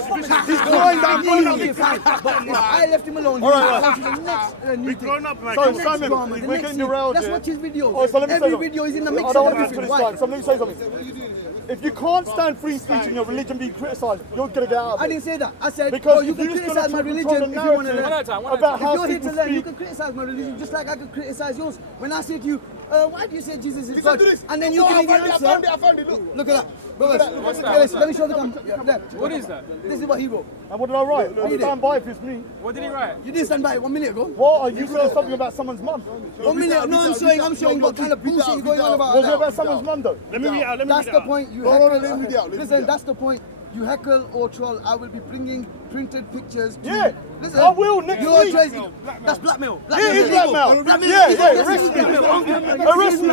He's crying down bullying Okay, me. fine. But if I left him alone, he All would right, go to the next new We've thing. grown up, man. So, Come on. Simon, Drama, the we're next getting thing. derailed Let's here. watch his videos. Oh, so let me say Every something. video is in the I mix don't of want to get to everything. this Why? time, so let me say something. If you can't stand free speech and your religion being criticised, you're going to get out of I it. didn't say that. I said, Because oh, you if can you're just criticize my going to religion control if the you want to narrative learn. One at a time, one at a about If how you're here people to learn, you speak, can criticize my religion just like I could criticize yours. When I say to you, why do you say Jesus is Listen God? to this. And then you No, give me the I answer. found it. Look. Look at that. Brothers, look at this. Let me show the camera. Yeah, there. What is that? This is what he wrote. and what did I write? I Read it. stand by if it's me. What did he write? You didn't stand by it 1 minute ago. What are you saying something about someone's mum? 1 minute. No, I'm showing what kind of bullshit is going on about Was it that. about someone's mum though? Let me read it out. Let me That's read it the out. point. You No, heckle. let me read it out, let me read it Listen, out. that's the point. You heckle or troll. I will be bringing printed pictures. To Yeah, Listen, I will next you're week. crazy. That's blackmail. Yeah, it's illegal. blackmail. Yeah, arrest me. Arrest me.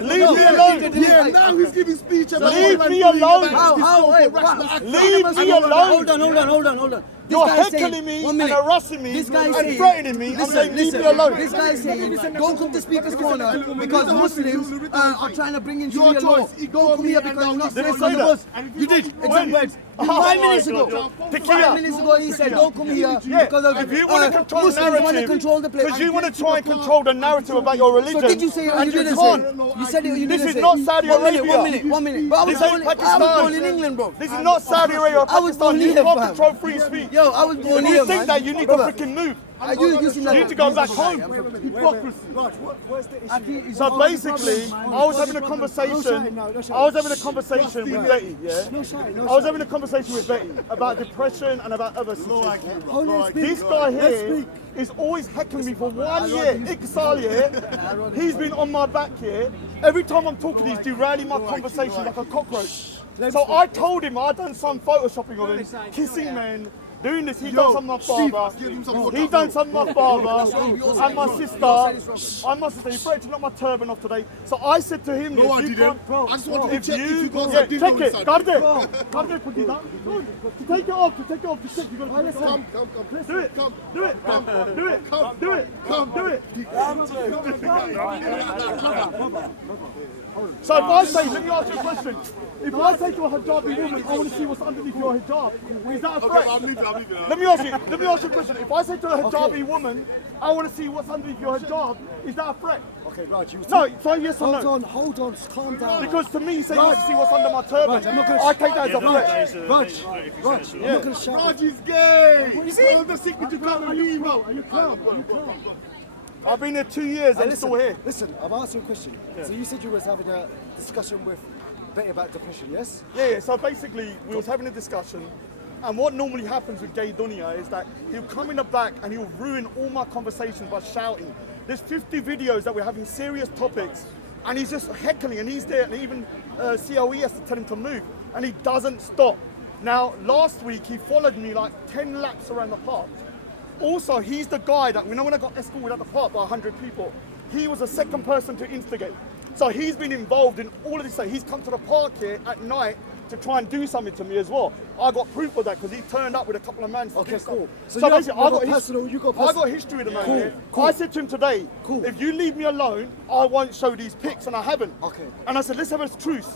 Leave me alone. Yeah, now he's giving speech about Leave what me I'm doing alone. about this How? Wait, rational what? act. Leave me alone. Hold on. This You're guy's saying- heckling me 1 and minute. harassing me This guy's and saying- threatening me. I'm Listen, saying, leave listen. me alone. This guy's saying, don't come to Speaker's Corner because Muslims are trying to bring in Your Sharia law. choice. Don't come here because you're not Did he safe say on the that? bus. You did. Exact words. Oh 5 my minutes God. ago. Tequila. 5 minutes ago he said, don't come here Yeah, because of if you want to control the Muslims want to narrative, control the place. because you want to try and control the narrative about your religion, So did you say it or and you you didn't can't. say it? You said it or you This didn't is say not it? Saudi 1 minute, Arabia. 1 minute. But I was This ain't born in Pakistan. England, bro. This is not Saudi Arabia or I was born Pakistan. You here, can't fam. control free speech. Yo, I was born If here, you think man. that, you need to Brother, freaking move. you seem like You need to go back home. Hypocrisy. So basically, I was having a conversation. I was having a conversation with Betty. Yeah. I was having a conversation with Betty about depression and about other situations. This guy here is always heckling me for 1 year. Iqsal here, he's been on my back here. Every time I'm talking, he's derailing my conversation like a cockroach. So I told him I'd done some photoshopping of him, kissing men, doing this. He done some of my father. He done some of my father and my sister. And my sister. He threatened to knock my turban off today. So I said to him, No, I if you didn't. can't- I just wanted to if check if you guys yeah, had check dinner it. inside. Garde, put it down. To take it off, to check. You gotta put it on. Come. Do it. Do it. Do it. Do it. Do it. So if I say, let me ask you a question. If I say to a hijabi woman, I want to see what's underneath your hijab, is that a threat? I'm leaving. Let me ask you a question. If I say to a hijabi woman, I want to see what's underneath your hijab, is that a threat? Okay, Raj, you No, so yes or no? hold on, calm down. Because to me, saying you want to see what's under my turban, I'm not gonna I take that as a threat. Raj, I'm not going to shout. Raj is gay. You see? I'm the signature can't leave out. Are you calm? I've been here 2 years and I'm still here. Listen, I'm asking you a question. So you said you was having a discussion with Betty about depression, yes? Yeah, so basically we was having a discussion, and what normally happens with gay Dunya is that he'll come in the back and he'll ruin all my conversations by shouting. There's 50 videos that we're having serious topics, and he's just heckling, and he's there, and even COE has to tell him to move, and he doesn't stop. Now, last week he followed me like 10 laps around the park. Also, he's the guy that, when I got escorted at the park by 100 people, he was the second person to instigate. So he's been involved in all of this. So he's come to the park here at night to try and do something to me as well. I got proof of that because he turned up with a couple of men. Okay, cool. So you basically, got I got personal, you got I personal. got history with the man Cool, here. cool. I said to him today, Cool. if you leave me alone, I won't show these pics, and I haven't. Okay. And I said, let's have a truce.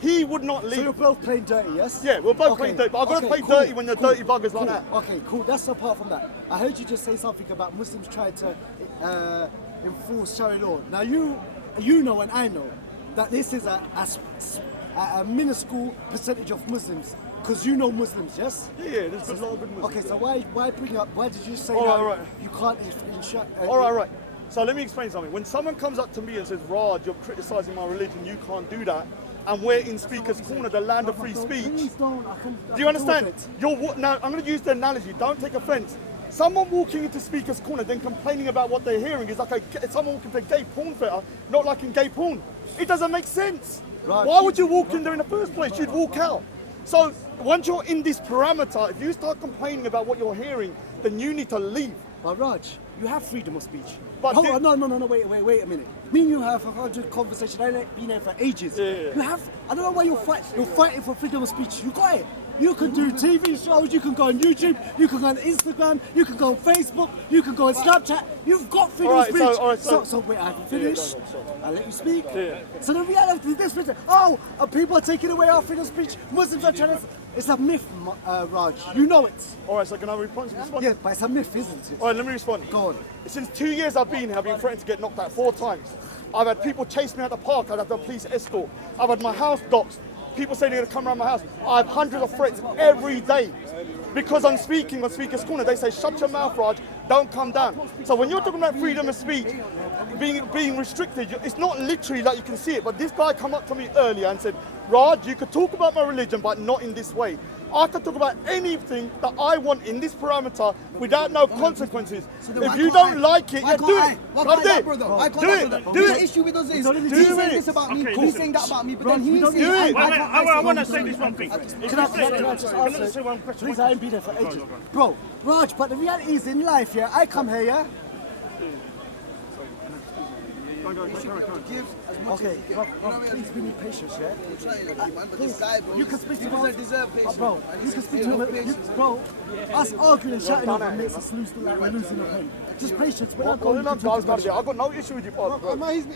he would not So leave. you're both playing dirty, yes? Yeah, we're both Okay, playing dirty, but I've got to okay, play cool, dirty when you're cool, dirty buggers cool. like that. Okay, cool. That's apart from that. I heard you just say something about Muslims trying to enforce Sharia law. Now you know and I know that this is a minuscule percentage of Muslims, because you know Muslims, yes? Yeah, there's a lot of good Muslims. Okay, so why bring up? Why did you say All that right. you can't? All right. So let me explain something. When someone comes up to me and says, Raj, you're criticising my religion, you can't do that, and we're in Speaker's Corner, the land of free speech. Please don't. Do you understand? Now, I'm going to use the analogy, don't take offence. Someone walking into Speaker's Corner then complaining about what they're hearing is like someone walking to a gay porn theatre, not liking gay porn. It doesn't make sense. Right. Why would you walk in there in the first place? You'd walk out. So once you're in this parameter, if you start complaining about what you're hearing, then you need to leave. But Raj, you have freedom of speech. But Hold on, no, wait a minute. Me and you have a 100 conversation. I've been there for ages. Yeah. You have, I don't know why you're fighting for freedom of speech. You got it. You can do TV shows, you can go on YouTube, you can go on Instagram, you can go on Facebook, you can go on Snapchat. You've got freedom of speech. So wait, I haven't finished. I'll let you speak. Yeah. So the reality is this, people are taking away our freedom of speech. Muslims are trying to. It's a myth, Raj. You know it. All right, so can I respond? Yeah, but it's a myth, isn't it? All right, let me respond. Go on. Since 2 years I've been here, I've been threatened to get knocked out 4 times. I've had people chase me out the park, I've had the police escort. I've had my house doxed. People say they're going to come around my house. I have hundreds of threats every day. Because I'm speaking on Speaker's Corner, they say, shut your mouth, Raj, don't come down. So when you're talking about freedom of speech being restricted, it's not literally like you can see it, but this guy come up to me earlier and said, Raj, you could talk about my religion, but not in this way. I can talk about anything that I want in this parameter without no consequences. If you don't like it, you do it. Do it. The issue with us is, Do he's it. saying this about me, Okay, he's saying that about me, but then he's do saying... it. I want to say this one thing. Can I just answer? say one question? Please, I ain't been there for ages. Bro, Raj, but the reality is in life, yeah, I come here, yeah? Okay, please be with patience, yeah? You can speak to him. Bro, you can speak to him. Bro, us arguing and shouting over makes us lose the like we're losing the game. Just patience. We're not going to I've got no issue with you, Paul. I'm not his I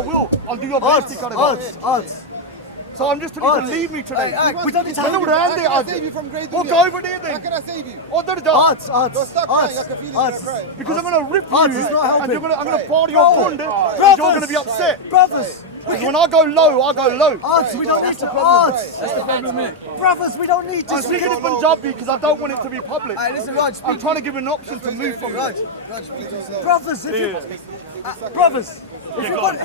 will. I'll do your best. Odds. So I'm just telling you to leave me today. We don't need to How can I I'll save you from grade Well, Dunya? go over there then. How can I save you? Odds. Stop crying, I can feel it in your cry. Because I'm going to rip you It's not helping. and I'm going to party your bond and Brothers. you're going to be upset. Brothers. Because when I go low, I go low. Odds, we don't need to odds. That's the problem, mate. Brothers, we don't need I'm to speaking in Punjabi because I don't want it to be public. Listen, Raj, I'm trying to give you an option to move from Raj, it. Brothers, if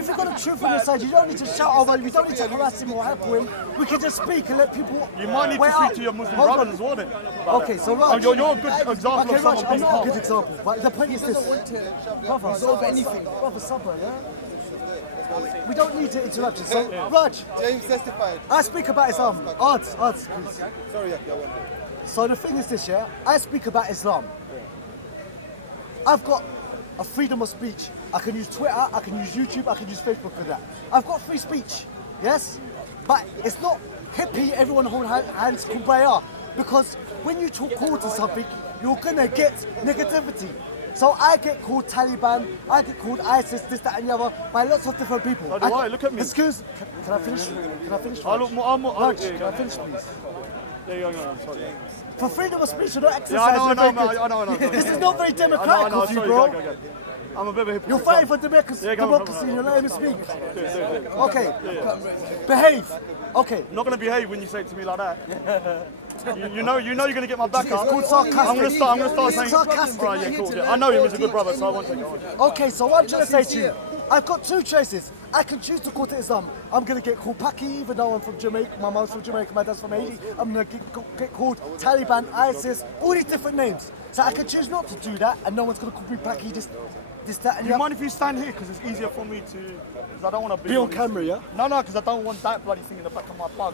you've got a truth on your side, you don't need to shout over, you don't need to harass him or heckle him. We can just speak and let people. You might need to speak to your Muslim brothers as well then. Okay, so Raj. You're a good example Okay, of Raj, someone I'm being not a calm. good example, but the point is this. Brother, Sabra, yeah? We don't need to interrupt you. So, Raj, James testified. I speak about Islam. Odds, please. Sorry, yeah, So the thing is this, yeah? I speak about Islam. I've got a freedom of speech. I can use Twitter, I can use YouTube, I can use Facebook for that. I've got free speech, yes? But it's not hippie, everyone hold hands, kumbaya. Because when you talk cool to something, you're gonna get negativity. So I get called Taliban, I get called ISIS, this, that and the other, by lots of different people. So do I, look at me. Excuse, can I finish? Can I finish? I look more, Raj, can I finish, please? Yeah, sorry. For freedom of speech, you don't exercise. Yeah, I know. This is not very democratic of you, sorry, bro. go. I'm a bit of a hypocrite. You're fighting for democracy, Yeah, go on. and you're letting me speak. Do. Okay, behave. Okay. I'm not going to behave when you say it to me like that. you know you're going to get my back up. called sarcastic. I'm going to start saying... Sarcastic. Right, yeah, cool. Yeah. I know him as a good brother, so I won't take it. Okay, so what I'm trying to say to you, I've got 2 choices. I can choose to call it Islam. I'm going to get called Paki, even though I'm from Jamaica. My mum's from Jamaica, my dad's from Haiti. I'm going to get called Taliban, ISIS, all these different names. So I can choose not to do that, and no one's going to call me Paki, this, that, and Do you mind if you stand here? Because it's easier for me to... Because I don't want to be on camera, yeah? No, because I don't want that bloody thing in the back of my bug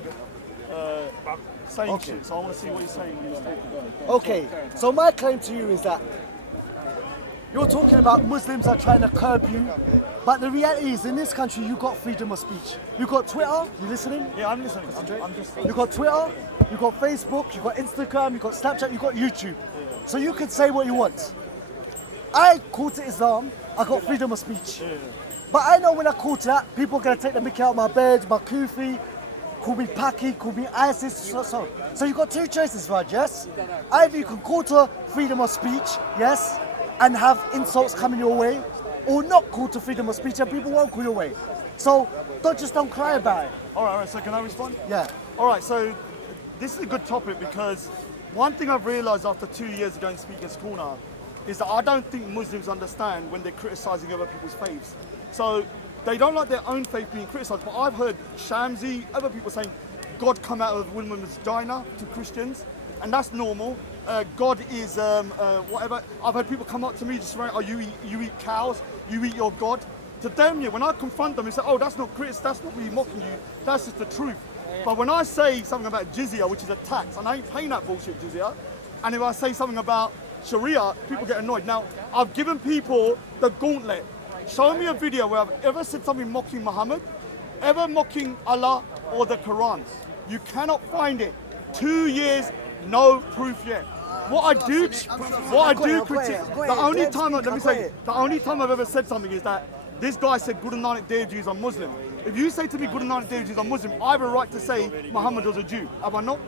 saying shit. So I want to see what you're saying when you're talking. Okay, so my claim to you is that you're talking about Muslims are trying to curb you, but the reality is in this country you got freedom of speech. You got Twitter, you listening? Yeah, I'm listening. I'm just... You got Twitter, you got Facebook, you got Instagram, you got Snapchat, you got YouTube. So you can say what you want. I call it Islam, I got freedom of speech. But I know when I call to that, people are going to take the mickey out of my bed, my kufi, call me Paki, call me ISIS, so you've got two choices, Raj, yes? Either you can call to freedom of speech, yes, and have insults coming your way, or not call to freedom of speech and people won't call your way. So don't cry about it. All right, so can I respond? Yeah. All right, so this is a good topic because one thing I've realised after 2 years ago in Speaker's Corner is that I don't think Muslims understand when they're criticising other people's faiths. So they don't like their own faith being criticised, but I've heard Shamsi, other people saying God come out of a woman's vagina to Christians, and that's normal. God is whatever. I've heard people come up to me just saying, oh, you eat cows, you eat your God. To them, yeah, when I confront them and say, oh, that's not really mocking you, that's just the truth. But when I say something about jizya, which is a tax, and I ain't paying that bullshit jizya, and if I say something about Sharia, people get annoyed. Now, I've given people the gauntlet. Show me a video where I've ever said something mocking Muhammad, ever mocking Allah or the Quran. You cannot find it. 2 years, no proof yet. What I do critique, the only time I've ever said something is that this guy said Guru Nanak Dev Ji is a Muslim. If you say to me Guru Nanak Dev Ji is a Muslim, I have a right to say Muhammad was a Jew. Have I not?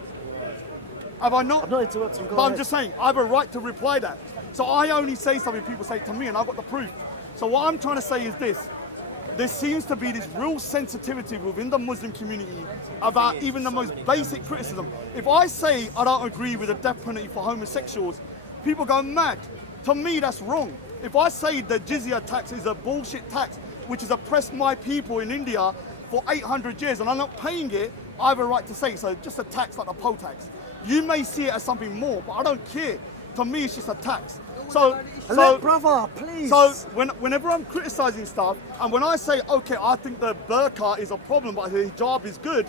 Have I not? I'm not interrupting. But I'm just saying, I have a right to reply that. So I only say something people say to me and I've got the proof. So what I'm trying to say is this. There seems to be this real sensitivity within the Muslim community about even the most basic criticism. If I say I don't agree with the death penalty for homosexuals, people go mad. To me, that's wrong. If I say the jizya tax is a bullshit tax, which has oppressed my people in India for 800 years and I'm not paying it, I have a right to say so. Just a tax like the poll tax. You may see it as something more, but I don't care. To me, it's just a tax. So brother, please. So whenever I'm criticising stuff, and when I say, okay, I think the burqa is a problem, but the hijab is good,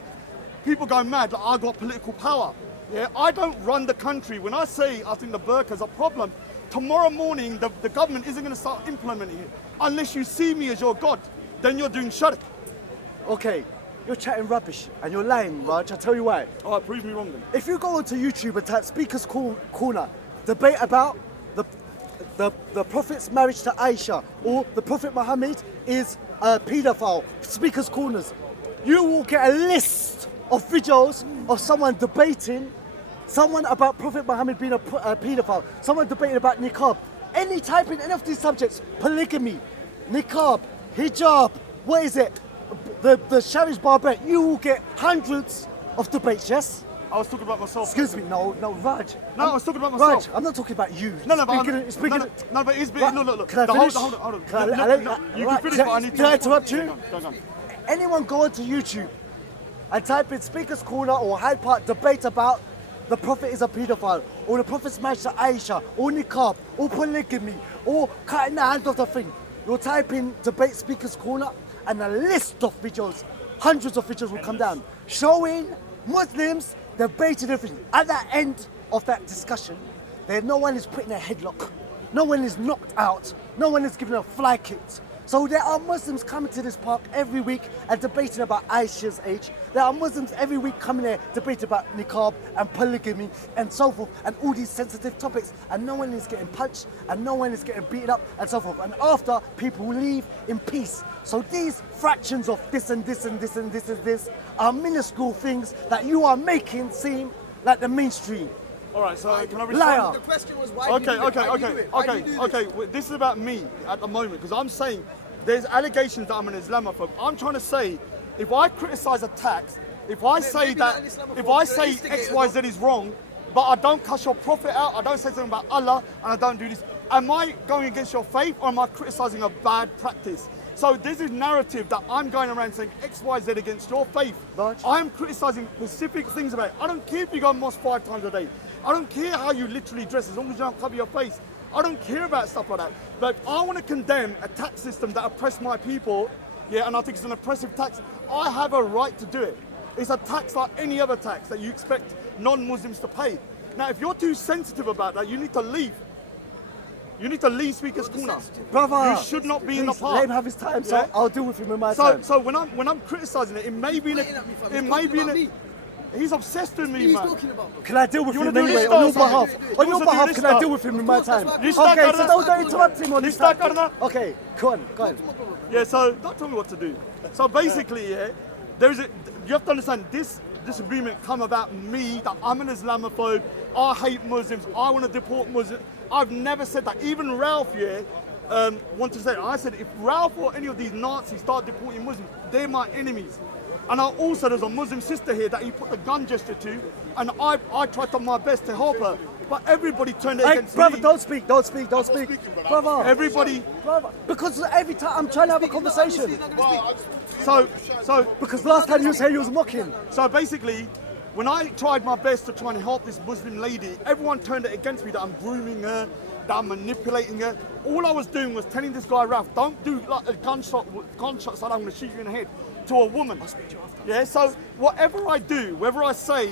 people go mad, like I got political power. Yeah, I don't run the country. When I say I think the burqa is a problem, tomorrow morning the government isn't going to start implementing it unless you see me as your God. Then you're doing shirk. Okay, you're chatting rubbish and you're lying, Raj. I'll tell you why. All right, prove me wrong then. If you go onto YouTube and type Speaker's Corner, debate about the Prophet's marriage to Aisha or the Prophet Muhammad is a paedophile, Speaker's Corners, you will get a list of videos of someone debating someone about Prophet Muhammad being a paedophile, someone debating about niqab, any type in any of these subjects, polygamy, niqab, hijab, what is it, the Shari's Barbet, you will get hundreds of debates, yes? I was talking about myself. Excuse me, no, Raj. No, I was talking about myself. Raj, I'm not talking about you. No, but it's look. Can I finish? Hold on. You Right, can finish, but I need to... Can I interrupt you? Go on. Anyone go onto YouTube and type in Speaker's Corner or Hyde Park debate about the Prophet is a paedophile, or the Prophet's marriage to Aisha, or niqab, or polygamy, or cutting the hand off the thing. You'll type in debate Speaker's Corner and a list of videos, hundreds of videos will come down, showing Muslims debating everything. At the end of that discussion, no one is put in a headlock, no one is knocked out, no one is given a fly kick. So there are Muslims coming to this park every week and debating about Aisha's age. There are Muslims every week coming there debating about niqab and polygamy and so forth and all these sensitive topics, and no one is getting punched and no one is getting beaten up and so forth. And after, people leave in peace. So these fractions of this and this and this and this and this are minuscule things that you are making seem like the mainstream. All right, so can I respond? Liar. The question was why do you do it? Okay. This is about me at the moment because I'm saying there's allegations that I'm an Islamophobe. I'm trying to say if I criticize a tax, if I say XYZ is wrong, but I don't cuss your prophet out, I don't say something about Allah, and I don't do this, am I going against your faith or am I criticizing a bad practice? So there's this narrative that I'm going around saying XYZ against your faith. I'm criticizing specific things about it. I don't care if you go to mosque 5 times a day. I don't care how you literally dress as long as you don't cover your face. I don't care about stuff like that. But if I want to condemn a tax system that oppressed my people, yeah, and I think it's an oppressive tax, I have a right to do it. It's a tax like any other tax that you expect non-Muslims to pay. Now, if you're too sensitive about that, you need to leave. You need to leave Speaker's Corner. Brother, you should not be in the park. Let him have his time, so I'll deal with him in my time. time. So when I'm criticising it, it may be in a, He's obsessed with me, He's man. talking about. Can I deal with You him wanna do anyway this on your stuff? behalf? You On your wanna do behalf, this can I stuff? deal with him in my time? You start, Okay, so Garda. don't interrupt him on You this. start, Garda. Okay, go on. Yeah, so don't tell me what to do. So basically, yeah, you have to understand this disagreement come about me, that I'm an Islamophobe, I hate Muslims, I want to deport Muslims. I've never said that. Even Ralph, yeah, wanted to say it. I said if Ralph or any of these Nazis start deporting Muslims, they're my enemies. And there's a Muslim sister here that he put the gun gesture to, and I tried to my best to help her. But everybody turned it against brother, me. don't speak. Brother. Everybody. Brother, because every time I'm trying to have a conversation. So Because last time you was here, you was mocking. So basically, when I tried my best to try and help this Muslim lady, everyone turned it against me, that I'm grooming her, that I'm manipulating her. All I was doing was telling this guy, Ralph, don't do like a gunshot so I'm going to shoot you in the head, to a woman. Yeah, so whatever I do, whether I say,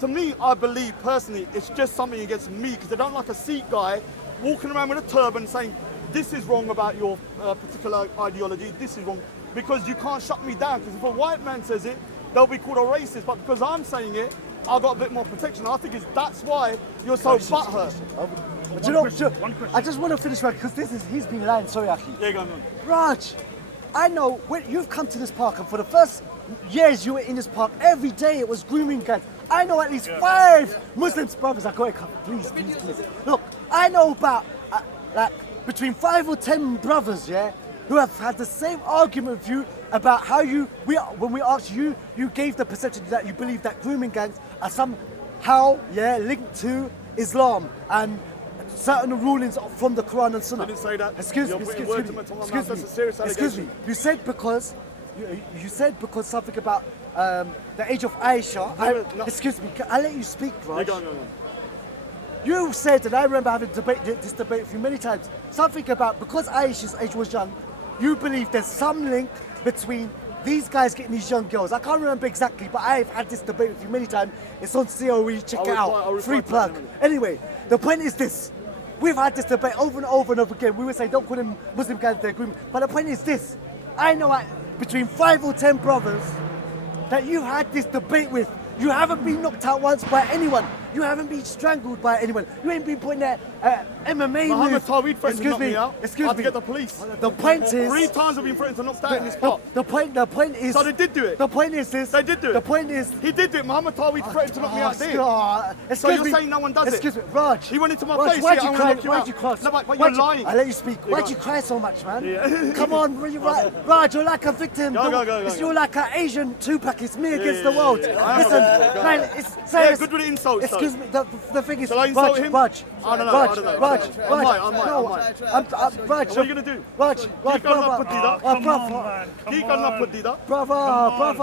to me, I believe personally, it's just something against me, because I don't like a Sikh guy walking around with a turban saying, this is wrong about your particular ideology, this is wrong, because you can't shut me down, because if a white man says it, they'll be called a racist, but because I'm saying it, I've got a bit more protection. I think that's why you're so butthurt. But you know, I just want to finish right, because he's been lying, sorry Aki. Yeah, go on. Raj, I know when you've come to this park, and for the first years you were in this park, every day it was grooming guys. I know at least 5 Muslims brothers. I got it, please. Look, I know about like between 5 or 10 brothers, yeah, who have had the same argument with you about how when we asked you, you gave the perception that you believe that grooming gangs are somehow, yeah, linked to Islam and certain rulings from the Quran and Sunnah. I didn't say that. Excuse You're me. putting words in my tongue. That's a serious allegation. You said because something about the age of Aisha. No. Excuse me. I let you speak, Raj. Yeah, go on. You said, and I remember having this debate with you many times, something about because Aisha's age was young, you believe there's some link between these guys getting these young girls. I can't remember exactly, but I've had this debate with you many times. It's on COE, check it out. Free plug. Anyway, the point is this. We've had this debate over and over and over again. We would say don't call them Muslim guys, they're grooming. But the point is this. I know between 5 or 10 brothers that you had this debate with. You haven't been knocked out once by anyone. You haven't been strangled by anyone. You ain't been putting that MMA Muhammad with. Tawhid threatened to knock me out. I Excuse had to me. get the police. The point is. 3 times I've been threatened to knock out in this park. The point is. So they did do it. The point is this. They did do it. The point is. He did do it. Muhammad Tawhid threatened to knock me out there. Excuse So you're me. saying no one does it? Excuse me, Raj. He went into my Raj, face. Why'd yeah, you I'm cry? gonna knock you Why'd out. you cry? No, but you're lying. I let you speak. Why'd you cry so much, man? Come on, Raj, you're like a victim. You're like an Asian Tupac. It's me against the world. Listen, man, it's Yeah, good with the insults. Excuse me. The thing is, Shall I insult him? Raj, I don't know. Raj, I might. no, Raj, What are you gonna do? Raj, brother,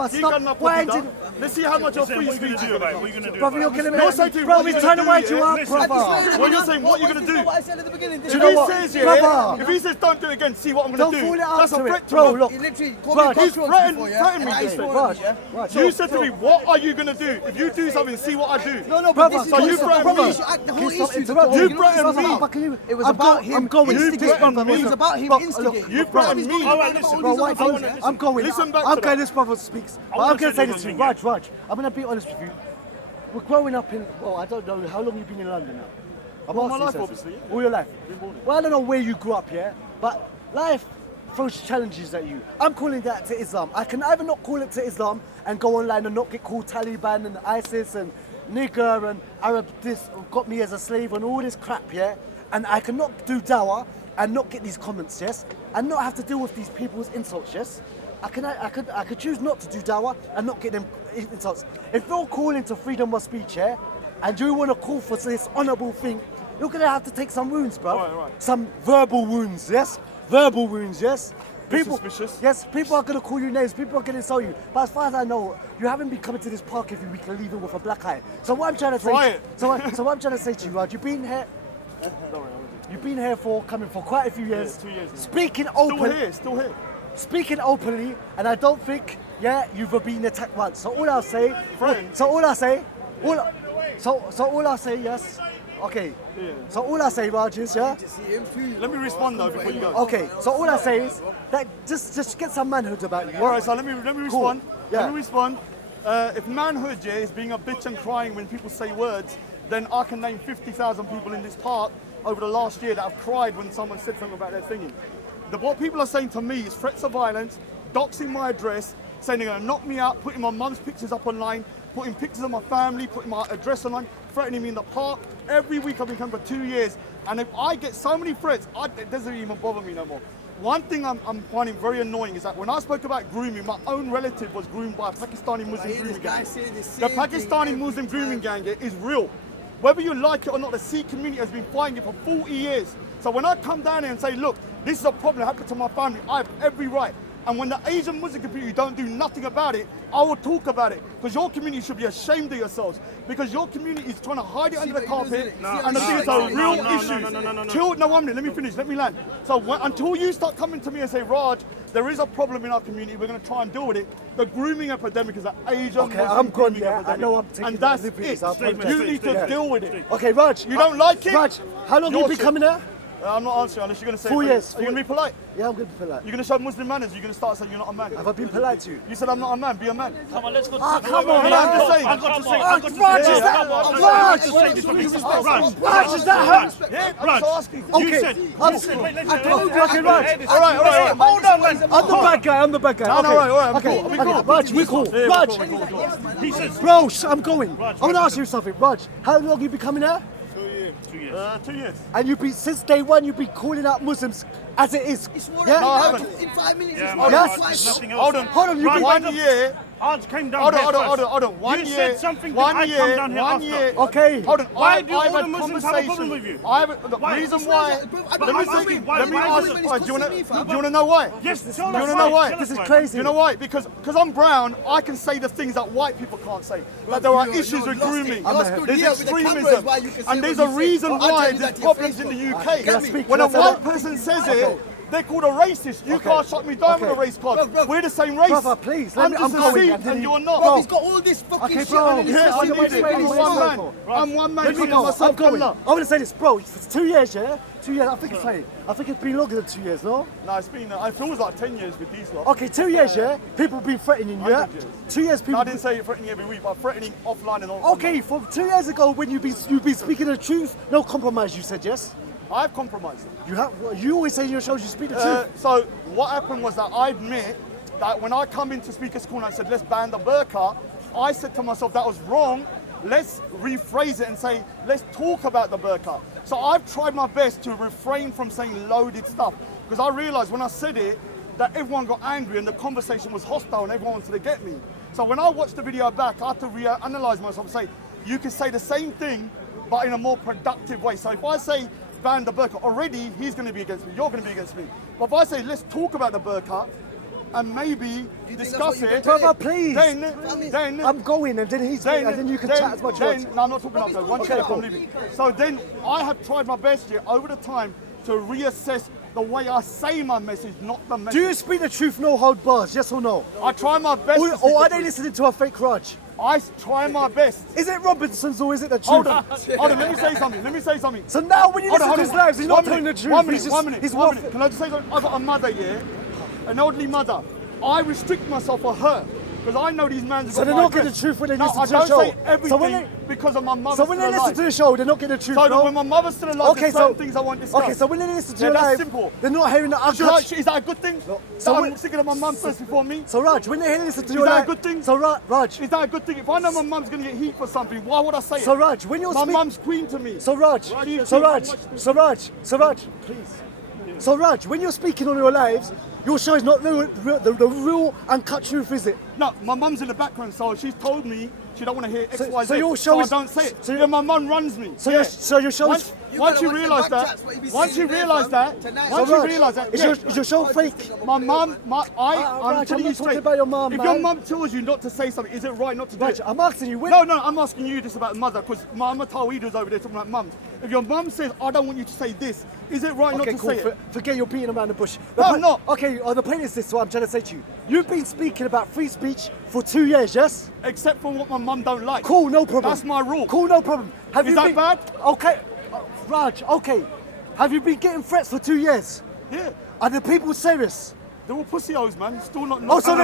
stop winding. Let's see how much of free speech you have. What are you going to do? Brother, you're gonna You're saying to make, him, bro, what he's you trying to gonna wind do, you yeah? up, Listen, brother. What you're saying, what are you gonna do? What I said at the beginning. Do you know If what? he says, Brother. if he says don't do it again, see what I'm Don't gonna do. fall it That's a after threat it, to bro. him. Look, He literally called Raj, me He's cockroach threatened before, me. And I Listen. swore Raj, at him, Raj. You said to me, what are you gonna do? If you do something, see what I do. No, Brother, but this is so you the threatened whole me. issue. The whole Please stop issue. interrupting. You You know what threatened it's me. about? It was I'm about going. him instigating. It was about him instigating. You threatened me. All right, listen. Bro, why I wanna don't I'm going. Listen back I'm to going. that. This brother speaks. But wanna I'm going to say say this this to you, one thing, Raj. I'm going to be honest with you. We're growing up in. Well, I don't know how long you've been in London now. I'm All my asking life, you, obviously, yeah. All your life. Well, I don't know where you grew up, yeah, but life throws challenges at you. I'm calling that to Islam. I can either not call it to Islam and go online and not get called Taliban and ISIS and nigger and Arab this got me as a slave and all this crap, yeah, and I cannot do dawah and not get these comments, yes, and not have to deal with these people's insults, yes. I could choose not to do dawah and not get them insults. If you're calling to freedom of speech, yeah, and you want to call for this honourable thing, you're gonna have to take some wounds, bro. Right. Some verbal wounds, yes. Verbal wounds, yes. Suspicious. Yes, people are gonna call you names. People are gonna insult you. But as far as I know, you haven't been coming to this park every week and leaving with a black eye. So what I'm trying to say, Try it. so what I'm trying to say to you, Raj, you've been here. You've been here coming for quite a few years. 2 years now. Speaking openly. Still here. Speaking openly, and I don't think, yeah, you've been attacked once. So all I'll say, yes. Okay. Yeah. So all I say, Raj, is, yeah. Let me respond though before you go. Okay. So all I say is that just get some manhood about you. Yeah? All right, so let me respond. Yeah. Let me respond. If manhood is being a bitch and crying when people say words, then I can name 50,000 people in this park over the last year that have cried when someone said something about their thingy. What people are saying to me is threats of violence, doxing my address, saying they're going to knock me out, putting my mum's pictures up online, putting pictures of my family, putting my address online, threatening me in the park. Every week I've been coming for 2 years, and if I get so many threats, it doesn't even bother me no more. One thing I'm finding very annoying is that when I spoke about grooming, my own relative was groomed by a Pakistani Muslim grooming gang. The Pakistani Muslim grooming gang is real. Whether you like it or not, the Sikh community has been fighting it for 40 years. So when I come down here and say, look, this is a problem that happened to my family, I have every right. And when the Asian Muslim community don't do nothing about it, I will talk about it. Because your community should be ashamed of yourselves. Because your community is trying to hide it under the carpet. And I think it's a real issue. No, 1 minute, let me finish, let me land. So until you start coming to me and say, Raj, there is a problem in our community, we're going to try and deal with it. The grooming epidemic is an Asian Muslim grooming epidemic. I know I'm taking and that's it. You need to deal with it. Okay, Raj. You don't like it? Raj, how long have you been coming here? I'm not answering unless you're going to say 4 years. Are you going to be polite? Yeah, I'm going to be polite. You're going to show Muslim manners? You're going to start saying you're not a man? Have I been polite to you? You said I'm not a man, be a man. Come on, let's go. Come on, I'm just saying. I've got to say. Raj, is that Raj, is that her? Yeah, I'm just asking. Okay, I told you. Okay, Raj. All right. Hold on, man. I'm the bad guy. No, all right, Okay, I'm cool. Raj, we cool. Raj, He says, bro, I'm going. I want to ask you something. Raj, how long have you been coming here? 2 years. 2 years. And you've been, since day one, you've been calling out Muslims as it is. No, I haven't. In 5 minutes, Yeah, it's man, Yes. there's nothing else. Hold on. You've been 1 year. Hard came down Hold here on. 1 You year. said something that 1 I year. come down here 1 after. year. Okay. Hold on. Why do all I've the had Muslims have a problem with you? The Why? reason why. Let me Let me ask say. you, Let me why ask. is it Do you want me, fam? to know why? Yes, Do you want to know why? This is crazy. You know why? Because I'm brown, I can say the things that white people can't say. Like there are issues with grooming. There's extremism. And there's a reason why there's problems in the UK. When a white person says it, they're called a racist. You can't shut me down with a race card. We're the same race. Brother, please, I'm I'm just a going. Sikh and you're not. Bro, he's got all this fucking Okay, shit bro. on his Yeah, I system. need it. I'm one man. I'm one man. Let me calling go. myself I'm going. Allah. I want to say this, bro. For 2 years, yeah? 2 years. I think it's been longer than 2 years, no? No, it's been. It feels like 10 years with these lot. Okay, 2 years, yeah? People have been threatening you, yeah? 100 years. 2 years, No, people. I didn't say threatening every week, but threatening offline and on. Okay, from 2 years ago, when you've been speaking the truth, no compromise. You said yes. I've compromised. You always say in your shows you speak the truth. So what happened was that I admit that when I come into Speaker's Corner and said let's ban the burqa, I said to myself that was wrong. Let's rephrase it and say let's talk about the burqa. So I've tried my best to refrain from saying loaded stuff because I realised when I said it that everyone got angry and the conversation was hostile and everyone wanted to get me. So when I watched the video back, I had to reanalyse myself and say you can say the same thing but in a more productive way. So if I say ban the burqa, already he's going to be against me, you're going to be against me. But if I say let's talk about the burqa and maybe discuss it, Brother, please. then I'm going and then he's and then you can chat as much as you want. No, I'm not talking about one second, I'm leaving. So then I have tried my best here over the time to reassess the way I say my message, not the message. Do you speak the truth, no hold bars, yes or no? I try my best. Or are they listening to a fake Raj? I try my best. Is it Robinson's or is it the truth? Hold on, let me say something. So now when you listen to his lives, he's not telling the truth. 1 minute, He's 1 minute, he's 1 minute. Can I just say something? I've got a mother here, an elderly mother. I restrict myself for her because I know these men. So they're not getting the truth when they listen to the I show. don't say everything because of my mother. So when they listen to the show, they're not getting the truth. So when my mother's still alive, there's certain things I won't discuss. Okay, so when they listen to your that's live, simple. they're not hearing the Is that a good thing? No. So I'm thinking of my mum first before me. So Raj, when they listen to your that live, a good thing? So Raj, Is that a good thing? If I know my mum's gonna get heat for something, why would I say so it? Raj, when you're My speaking, mum's queen to me. so Raj, please. So Raj, when you're speaking on your lives, your show is not the real uncut truth, is it? No, my mum's in the background, so she's told me she don't want to hear X, Y, Z. So your show I is- don't say it. so So my mum runs me. So Yeah. your show is. Once you realise that, once you realise that, Is your show fake? My mum, I'm Raj, telling I'm you not talking straight. about your mum, If man. your mum tells you not to say something, is it right not to do Raj, it? I'm asking you. When, No, I'm asking you this about mother, because Mama Taweeda's over there talking about mums. If your mum says, I don't want you to say this, is it right not Okay, to cool. say it? Forget you're beating around the bush. No, I'm not. Okay, the point is this, what I'm trying to say to you. You've been speaking about free speech for 2 years, yes? Except for what my mum don't like. Cool, no problem. That's my rule. Cool, no problem. Have Is you that been, bad? Okay, Raj, okay. Have you been getting threats for 2 years? Yeah. Are the people serious? They're all pussy hoes, man. Still not. Oh, so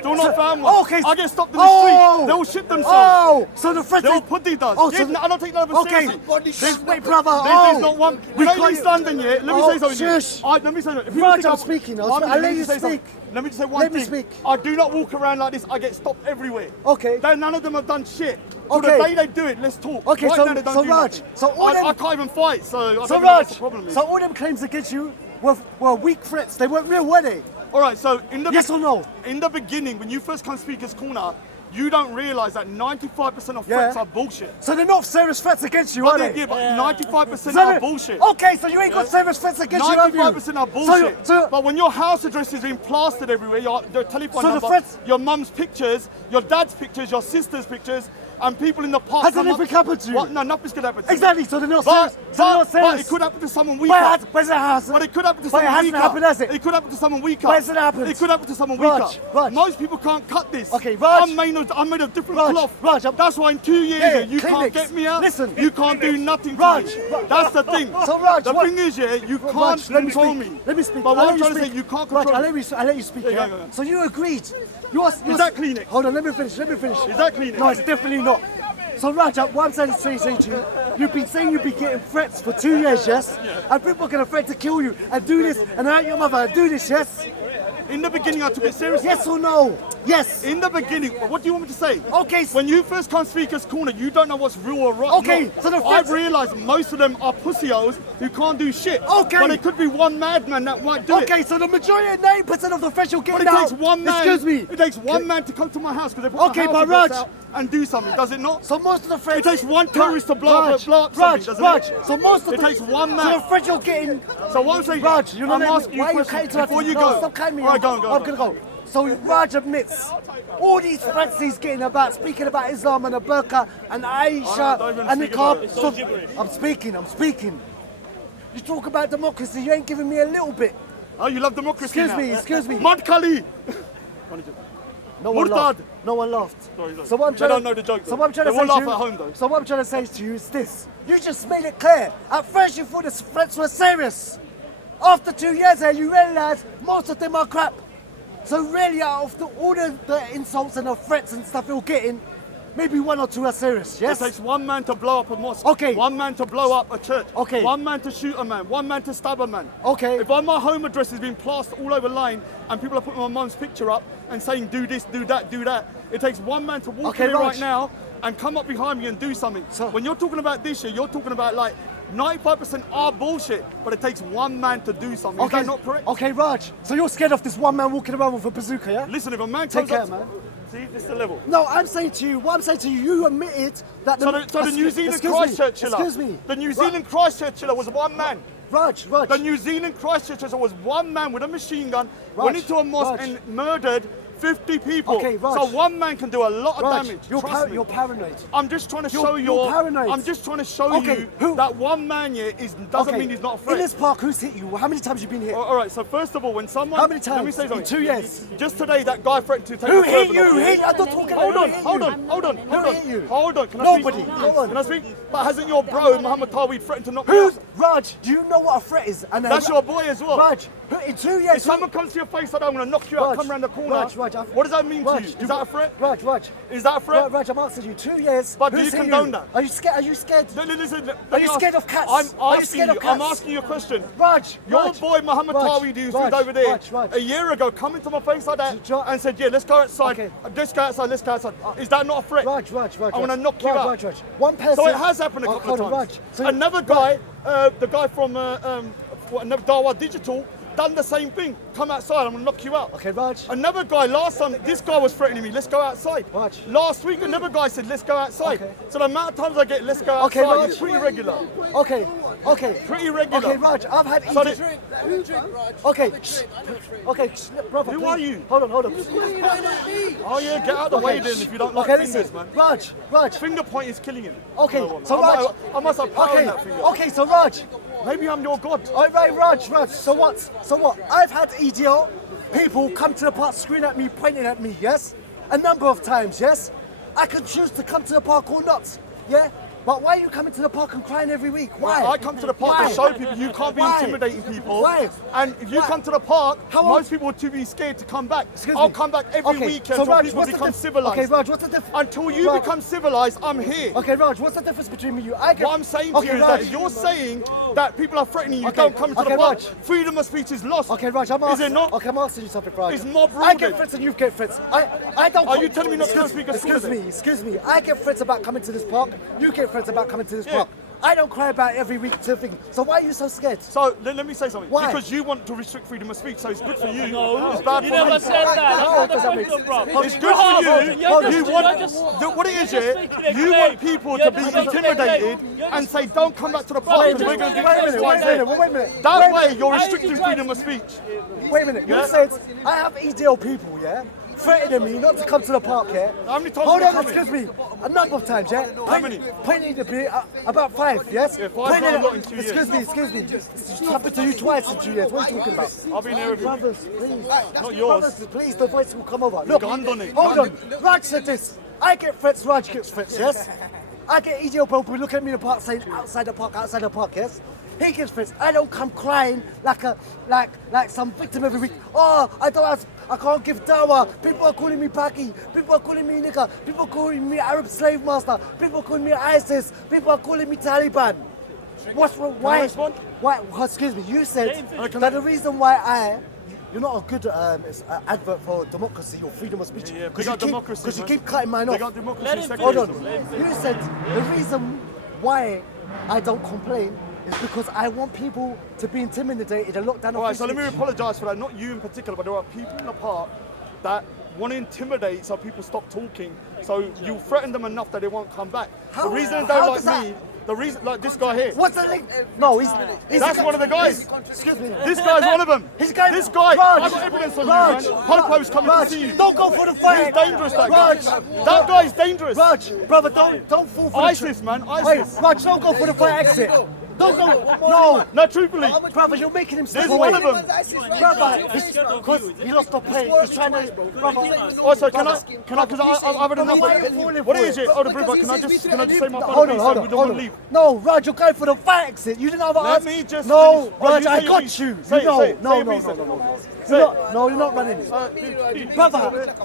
Still not so- found one. Okay. I get stopped in the street. They all shit themselves. Oh, so the threats. They all putty does. Oh, Yeah, so I don't take none of them okay. seriously. Wait, brother. There's not one. We You know got East you. London, yeah? Let me Oh, say something. shush. Let me say something. If you Raj, think I'm I'm- speaking. I'm I'll gonna let you say something. speak. Let me just say one Let me thing. speak. I do not walk around like this. I get stopped everywhere. Okay. None of them have done shit. So Okay. the day they do it, let's talk. Okay, Right so- now they don't so do Raj, nothing. so all them- I can't even fight, so I don't So know what Raj, the problem is. so all them claims against you were weak threats. They weren't real, were they? All right, so in the Yes or no? In the beginning, when you first come Speaker's Corner, you don't realise that 95% of threats Yeah. are bullshit. So they're not serious threats against you, But are they they? give 95% So are they- bullshit. Okay, so you ain't got serious threats against you, have you? 95% are bullshit. So, but when your house address is being plastered everywhere, your telephone So the number, threats- your mum's pictures, your dad's pictures, your sister's pictures, and people in the park. Has come anything up- happened to you? What? No, nothing's gonna happen to exactly, me. so they're not But, serious. So they're not but serious. it could happen to someone But weaker. it has. But it could happen to But it someone hasn't weaker. happened, has it? It could happen to someone weaker. But it hasn't happened. It could happen to someone Raj, weaker. Raj. Most people can't cut this. Okay, Raj. I'm made of different Raj, cloth. Raj, That's why in 2 years Yeah, you can't clinics. get me out. Listen. You can't do nothing to Raj, me. Raj. That's the thing. So, Raj, the what- thing is, yeah, you can't Raj, let me control speak. me. Let me speak. But I'll what let I'm you trying to say, speak. you can't Raj, control I'll me. let you speak. Yeah, Yeah, go, go. So you agreed. You're, Is that Kleenex? Hold on, let me finish. Is that Kleenex? No, it's definitely not. So Raj, what I'm saying to you, you've been saying you've been getting threats for 2 years, yes? And people are going to threaten to kill you and do this and hurt your mother and do this, yes? In the beginning, I took it seriously. Yes or no? Yes. In the beginning, what do you want me to say? Okay. When you first come Speaker's Corner, you don't know what's real or wrong. Okay, not. so the I've threats- realised most of them are pussy-hoes who can't do shit. Okay. But it could be one madman that might do it. Okay, so the majority of 90% of the threats you're But getting it now. takes one man. Excuse me. It takes one man to come to my house because they put Okay, my but house address Raj- out and do something. Does it not? So most of the threats. It takes one terrorist to blow up something, doesn't Raj. it? So most of It takes one So man. the threats you're getting. So what I'm saying, Raj, you're not I'm asking you why a are you question cutting to before you no, go. Stop cutting me. All right, go on, go on. I'm gonna go. So Raj admits all these threats he's getting about speaking about Islam and the burqa and Aisha don't even and the speak about it. so, I'm speaking. You talk about democracy, you ain't giving me a little bit. Oh, you love democracy Excuse me. Mud Kali. No one Murtad. laughed. No one laughed. Sorry, sorry. So what I'm They trying don't know the joke, So though. what I'm trying to They say will to you, laugh at home, though. So what I'm trying to say to you is this: you just made it clear. At first you thought the threats were serious. After 2 years, you realise most of them are crap. So really, out of all the insults and the threats and stuff you're getting, maybe one or two are serious. Yes. It takes one man to blow up a mosque. Okay. One man to blow up a church. Okay. One man to shoot a man. One man to stab a man. Okay. If my home address is being plastered all over line and people are putting my mum's picture up and saying do this, do that, do that, it takes one man to walk Okay, in here Raj. right now and come up behind me and do something. So- when you're talking about this year, you're talking about like 95% are bullshit, but it takes one man to do something. Is that not correct? Okay, Raj. So you're scared of this one man walking around with a bazooka, yeah? Listen, if a man Take comes care, up, man. see, this is the level. No, I'm saying to you, you admitted that So the New Zealand excuse me, Christchurch killer. Excuse me. The New Zealand Christchurch killer was one man. Raj. The New Zealand Christchurch killer was one man with a machine gun, Raj, went into a mosque Raj. and murdered 50 people. Okay, Raj. So one man can do a lot of Raj, damage. you're, Trust me. you're paranoid. I'm just trying to You're- show you're paranoid. I'm just trying to show Okay, you who- that one man here doesn't Okay, mean he's not a threat. In this park, who's hit you? How many times have you been hit? All right, so first of all, when someone... How many times Let me say in something. 2 years? Just today, that guy threatened to take Who my hit servant you? off. I'm not talking Hold about on, who hold hit on, you. hold on, Who hold on. hit you? Hold on, can I Nobody. speak? Go on. Can I speak? But hasn't your bro, Muhammad Tawid, threatened to knock me Who's out? Raj? Do you know what a threat is? And That's your boy as well. Raj, in 2 years. If someone comes to your face like that, I'm going to knock you out, Raj, come around the corner. Raj, What does that mean Raj, to you? Is that a threat? Raj. Is that a threat? Raj, I'm asking you. 2 years. But do who's you hit condone that? Are you scared? Are you scared? Listen, Are you scared of cats? I'm Are you asking scared you, of I'm cats? asking you a question. Raj, Your Raj, boy Muhammad Raj, Tawid, who's Raj, over there, Raj. a year ago, come into my face like that Raj. and said, yeah, let's go outside. Okay. Let's go outside. Is that not a threat? Raj. I'm going to knock you out. Raj. One person. So it has happened a couple of hold on, times. Raj. So Another guy, the guy from Dawa Digital, done the same thing. Come outside, I'm going to knock you out. Okay, Raj. Another guy, last time, this guy was threatening me, let's go outside. Raj. Last week, another guy said, let's go outside. Okay. So the amount of times I get, let's go Okay, outside, Raj. is pretty regular. Okay. Pretty regular. Okay, Raj. I've had. So Egypt- Okay. Okay, brother. Who please. are you? Hold on. Oh yeah, get out of the way then if you don't like Okay, fingers, listen. man. Raj. Finger point is killing him. Okay, No, so I Raj. I must have power in that finger. Okay, so Raj. Maybe I'm your god. All right, Raj. So what? I've had EDL people come to the park, screaming at me, pointing at me, yes? A number of times, yes? I can choose to come to the park or not, yeah? But why are you coming to the park and crying every week? Why? I come to the park Why? to show people you can't be Why? intimidating people. Why? And if you Why? come to the park, How most people are too be scared to come back. Excuse I'll me. come back every Okay, weekend so until Raj, people what's the become diff- civilized. Okay, Raj, what's the difference? Until you Raj- become civilized, I'm here. Okay, Raj, what's the difference between me and you? I get, What I'm saying to okay, you is Raj, that if you're saying that people are threatening you, Okay, don't come to okay, the park, Raj. freedom of speech is lost. Okay, Raj, I'm Is asking. it not? Okay, I'm asking you something, Raj. It's mob I get ruling. threats and you get threats. I don't. Are you telling me not to excuse, speak at school then? excuse me. I get threats about coming to this park. You get threats about coming to this Yeah. park. I don't cry about it every week to thing. So why are you so scared? So let me say something. Why? Because you want to restrict freedom of speech, so it's good for you. No, It's bad you for never me. said that. How That's does not that the make question, bro. It's good for you. You want just- what it is, you're yeah. just making a You claim. want people You're to be just making a intimidated claim. You're and just- say, "Don't come back to the Bro, park." you're because just we're going to making do a X, claim. Y, Wait a Z." minute, wait a minute. That Wait- way, you're Why restricting did you freedom of speech. Wait a minute. You Yeah? said I have EDL people, yeah, threatening me not to come to the park, yeah. How many times Hold have on, you excuse me. A number of times, yeah. How many? Pointing to be about 5, yes. Yeah, 5's Pointing not a at- lot in 2 years. Excuse me. It's happened to you twice in 2 years. What are you talking about? I've been here every week. Brothers, please. Not yours. Brothers, please, the voice will come over. Look, Gunned on it. hold on. Raj said this. I get threats, Raj gets threats, yes? I get EDL people look at me in the park saying outside the park, yes? He gets threats. I don't come crying like some victim every week. Oh, I can't give dawah. People are calling me Paki. People are calling me nigger. People are calling me Arab slave master. People are calling me ISIS. People are calling me Taliban. What's wrong? Why? respond? Why? Excuse me. You said that the reason why you're not a good advert for democracy or freedom of speech. Yeah, big up democracy, Because you man. keep cutting mine They off. got democracy Let him second. Hold on. You said the reason why I don't complain is because I want people to be intimidated and locked down. All right, so let me apologise for that. Not you in particular, but there are people in the park that want to intimidate so people stop talking. So you threaten them enough that they won't come back. How- the reason they how don't does like that- me, the reason, like this guy here. What's the link? No, he's That's one of the guys. Excuse me. This guy's one of them. He's going. This guy, Raj, I've got evidence on Raj, you, man. Popo's coming Raj, to see you. don't go for the fight. He's dangerous, that guy. Raj, That guy's dangerous. Raj, brother, don't fall for ISIS, the man, Wait, ISIS. Raj, don't go for the fight exit. Don't go. No, No, truthfully. brother, you're making him step There's away. one of them. Brother, because he lost the play. He's trying to. Brother, Also, because I've had enough. Why are you falling What for is it? it? Oh, the brother, can I just say my final Hold on, piece hold and on, we don't hold want on. to leave? No, Raj, you're going for the fight exit. You didn't have an Let answer. me just No, finish. Oh, Raj, you I say your got piece. you. Say it, No, say it, no, say your no, piece no, then. no. Say it. You're not running it.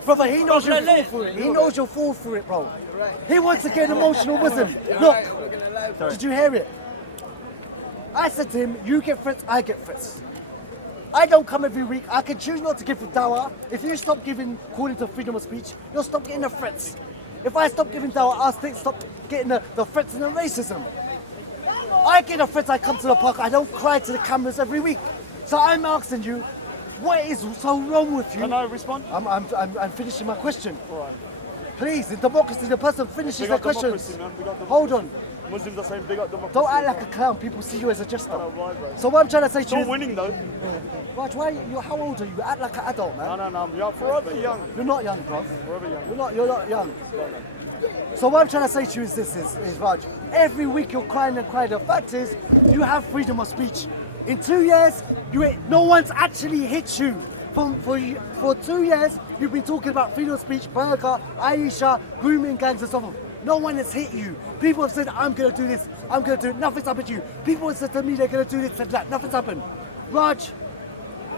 Brother, he knows you'll fall for it. He knows you'll fall for it, bro. He wants to get emotional with him. Look, did you hear it? I said to him, you get threats, I get threats. I don't come every week. I can choose not to give the dawah. If you stop calling to freedom of speech, you'll stop getting the threats. If I stop giving dawah, I'll stop getting the threats and the racism. I get the threats, I come to the park, I don't cry to the cameras every week. So I'm asking you, what is so wrong with you? Can I respond? I'm finishing my question. Please, in democracy, the person finishes Big their up questions. democracy, man. Big up democracy. Hold on. Muslims are saying big up democracy. Don't act like a clown. People see you as a jester. know, right, bro. So what I'm trying to say to Still you is, winning though. Raj, how old are you? Act like an adult, man. No, I'm young, forever young. You're not young, bro. Forever young. You're not young. So what I'm trying to say to you is this, is Raj, every week you're crying and crying. The fact is, you have freedom of speech. In 2 years, no one's actually hit you. For 2 years, you've been talking about freedom of speech, burger, Aisha, grooming gangs and so on. No one has hit you. People have said, I'm going to do this, I'm going to do it. Nothing's happened to you. People have said to me, they're going to do this and that. Nothing's happened. Raj,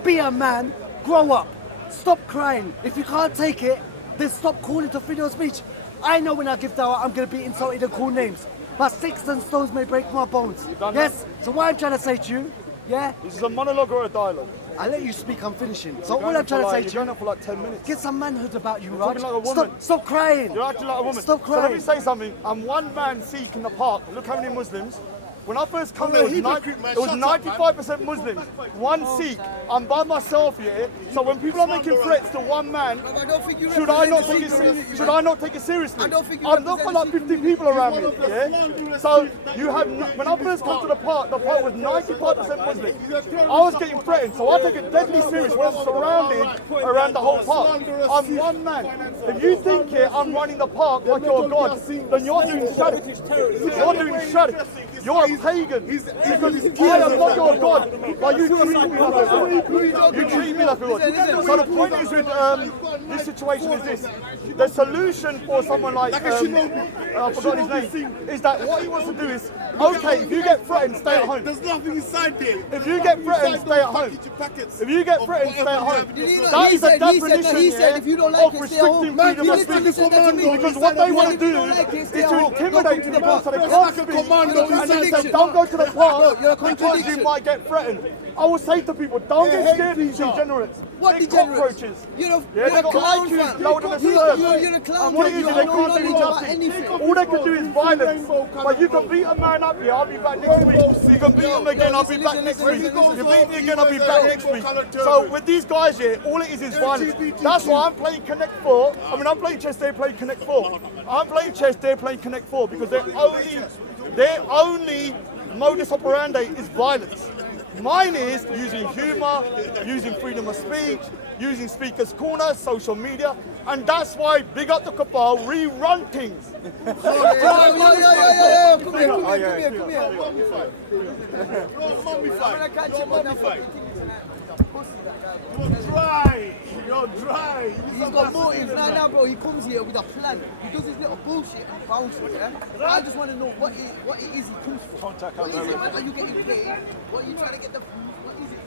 be a man, grow up, stop crying. If you can't take it, then stop calling to freedom of speech. I know when I give dawah, I'm going to be insulted and call names. But sticks and stones may break my bones. done Yes? So what I'm trying to say to you, yeah? This is a monologue or a dialogue? I let you speak, I'm finishing. So You're all going I'm on trying for to say like- to You're you, going on for like 10 minutes. get some manhood about you, You're Raj. talking like a woman. Stop crying. You're acting like a woman. Stop So let me crying. say something. I'm one man Sikh in the park. Look how many Muslims. When I first come Oh, there, no, it was hypocrite, man. it was Shut up, man. 95% Muslims, one Sikh. I'm by myself here. So when people are making threats to one man, I don't think you should I not represent take it? the Sikh community, Should man. I not take it seriously? I don't think you I've looked for like represent the 50 people around me. Yeah. So You had when I first come to the park was 95% Muslim. I was getting threatened, so I take it deadly serious when I'm surrounded around the whole park. I'm one man. If you think here I'm running the park like you're a god, then you're doing shirk. You're doing shirk. You're a pagan. Because I am not your god. But you treat me like a god. You treat me like a god. So the point is with this situation is this. The solution for someone like I forgot his name, is that what he wants to do is, okay, if you get threatened, stay at home. There's nothing inside there. If you get threatened, stay at home. If you get threatened, stay at home. That is a definition if you don't like of it, stay at home. restricting freedom of speech. Because what they want to do is to intimidate people so they can't speak. And they say, don't go to the park because you might get threatened. I will say to people, don't get scared of these degenerates. What They're degenerates? cockroaches. You're They got clown, IQs fam. lower than a sperm. You're a clown. And what it is, You they have no can't do knowledge about nothing. anything. All they can do is violence. But you can beat a man up here, I'll be back next week. You can beat him again, I'll be back next week. You beat me again, I'll be back next week. So with these guys here, all it is violence. That's why I'm playing Connect 4. I mean, I'm playing chess, they're playing Connect 4. I'm playing chess, they're playing Connect 4 because their only modus operandi is violence. Mine is using humour, using freedom of speech, using speakers' corner, social media, and that's why Big Up the Cabal rerun things. Come here. You're dry. He's got motives. Nah, bro. He comes here with a plan. He does his little bullshit and bounces, yeah? I just want to know what it is he comes for. What is it, man? Are you getting paid? What are you trying to get the... What is it?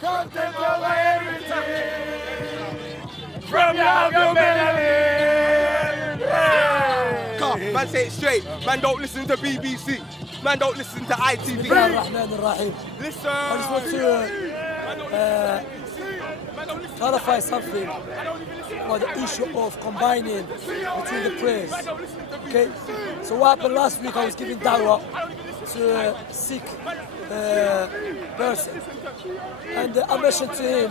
Come take away everything from your melanin. Man, say it straight. Man, don't listen to BBC. Man, don't listen to ITV. Listen. I just want to clarify something about the issue of combining between the prayers. Okay? So what happened last week, I was giving dawah to a sick person. And I mentioned to him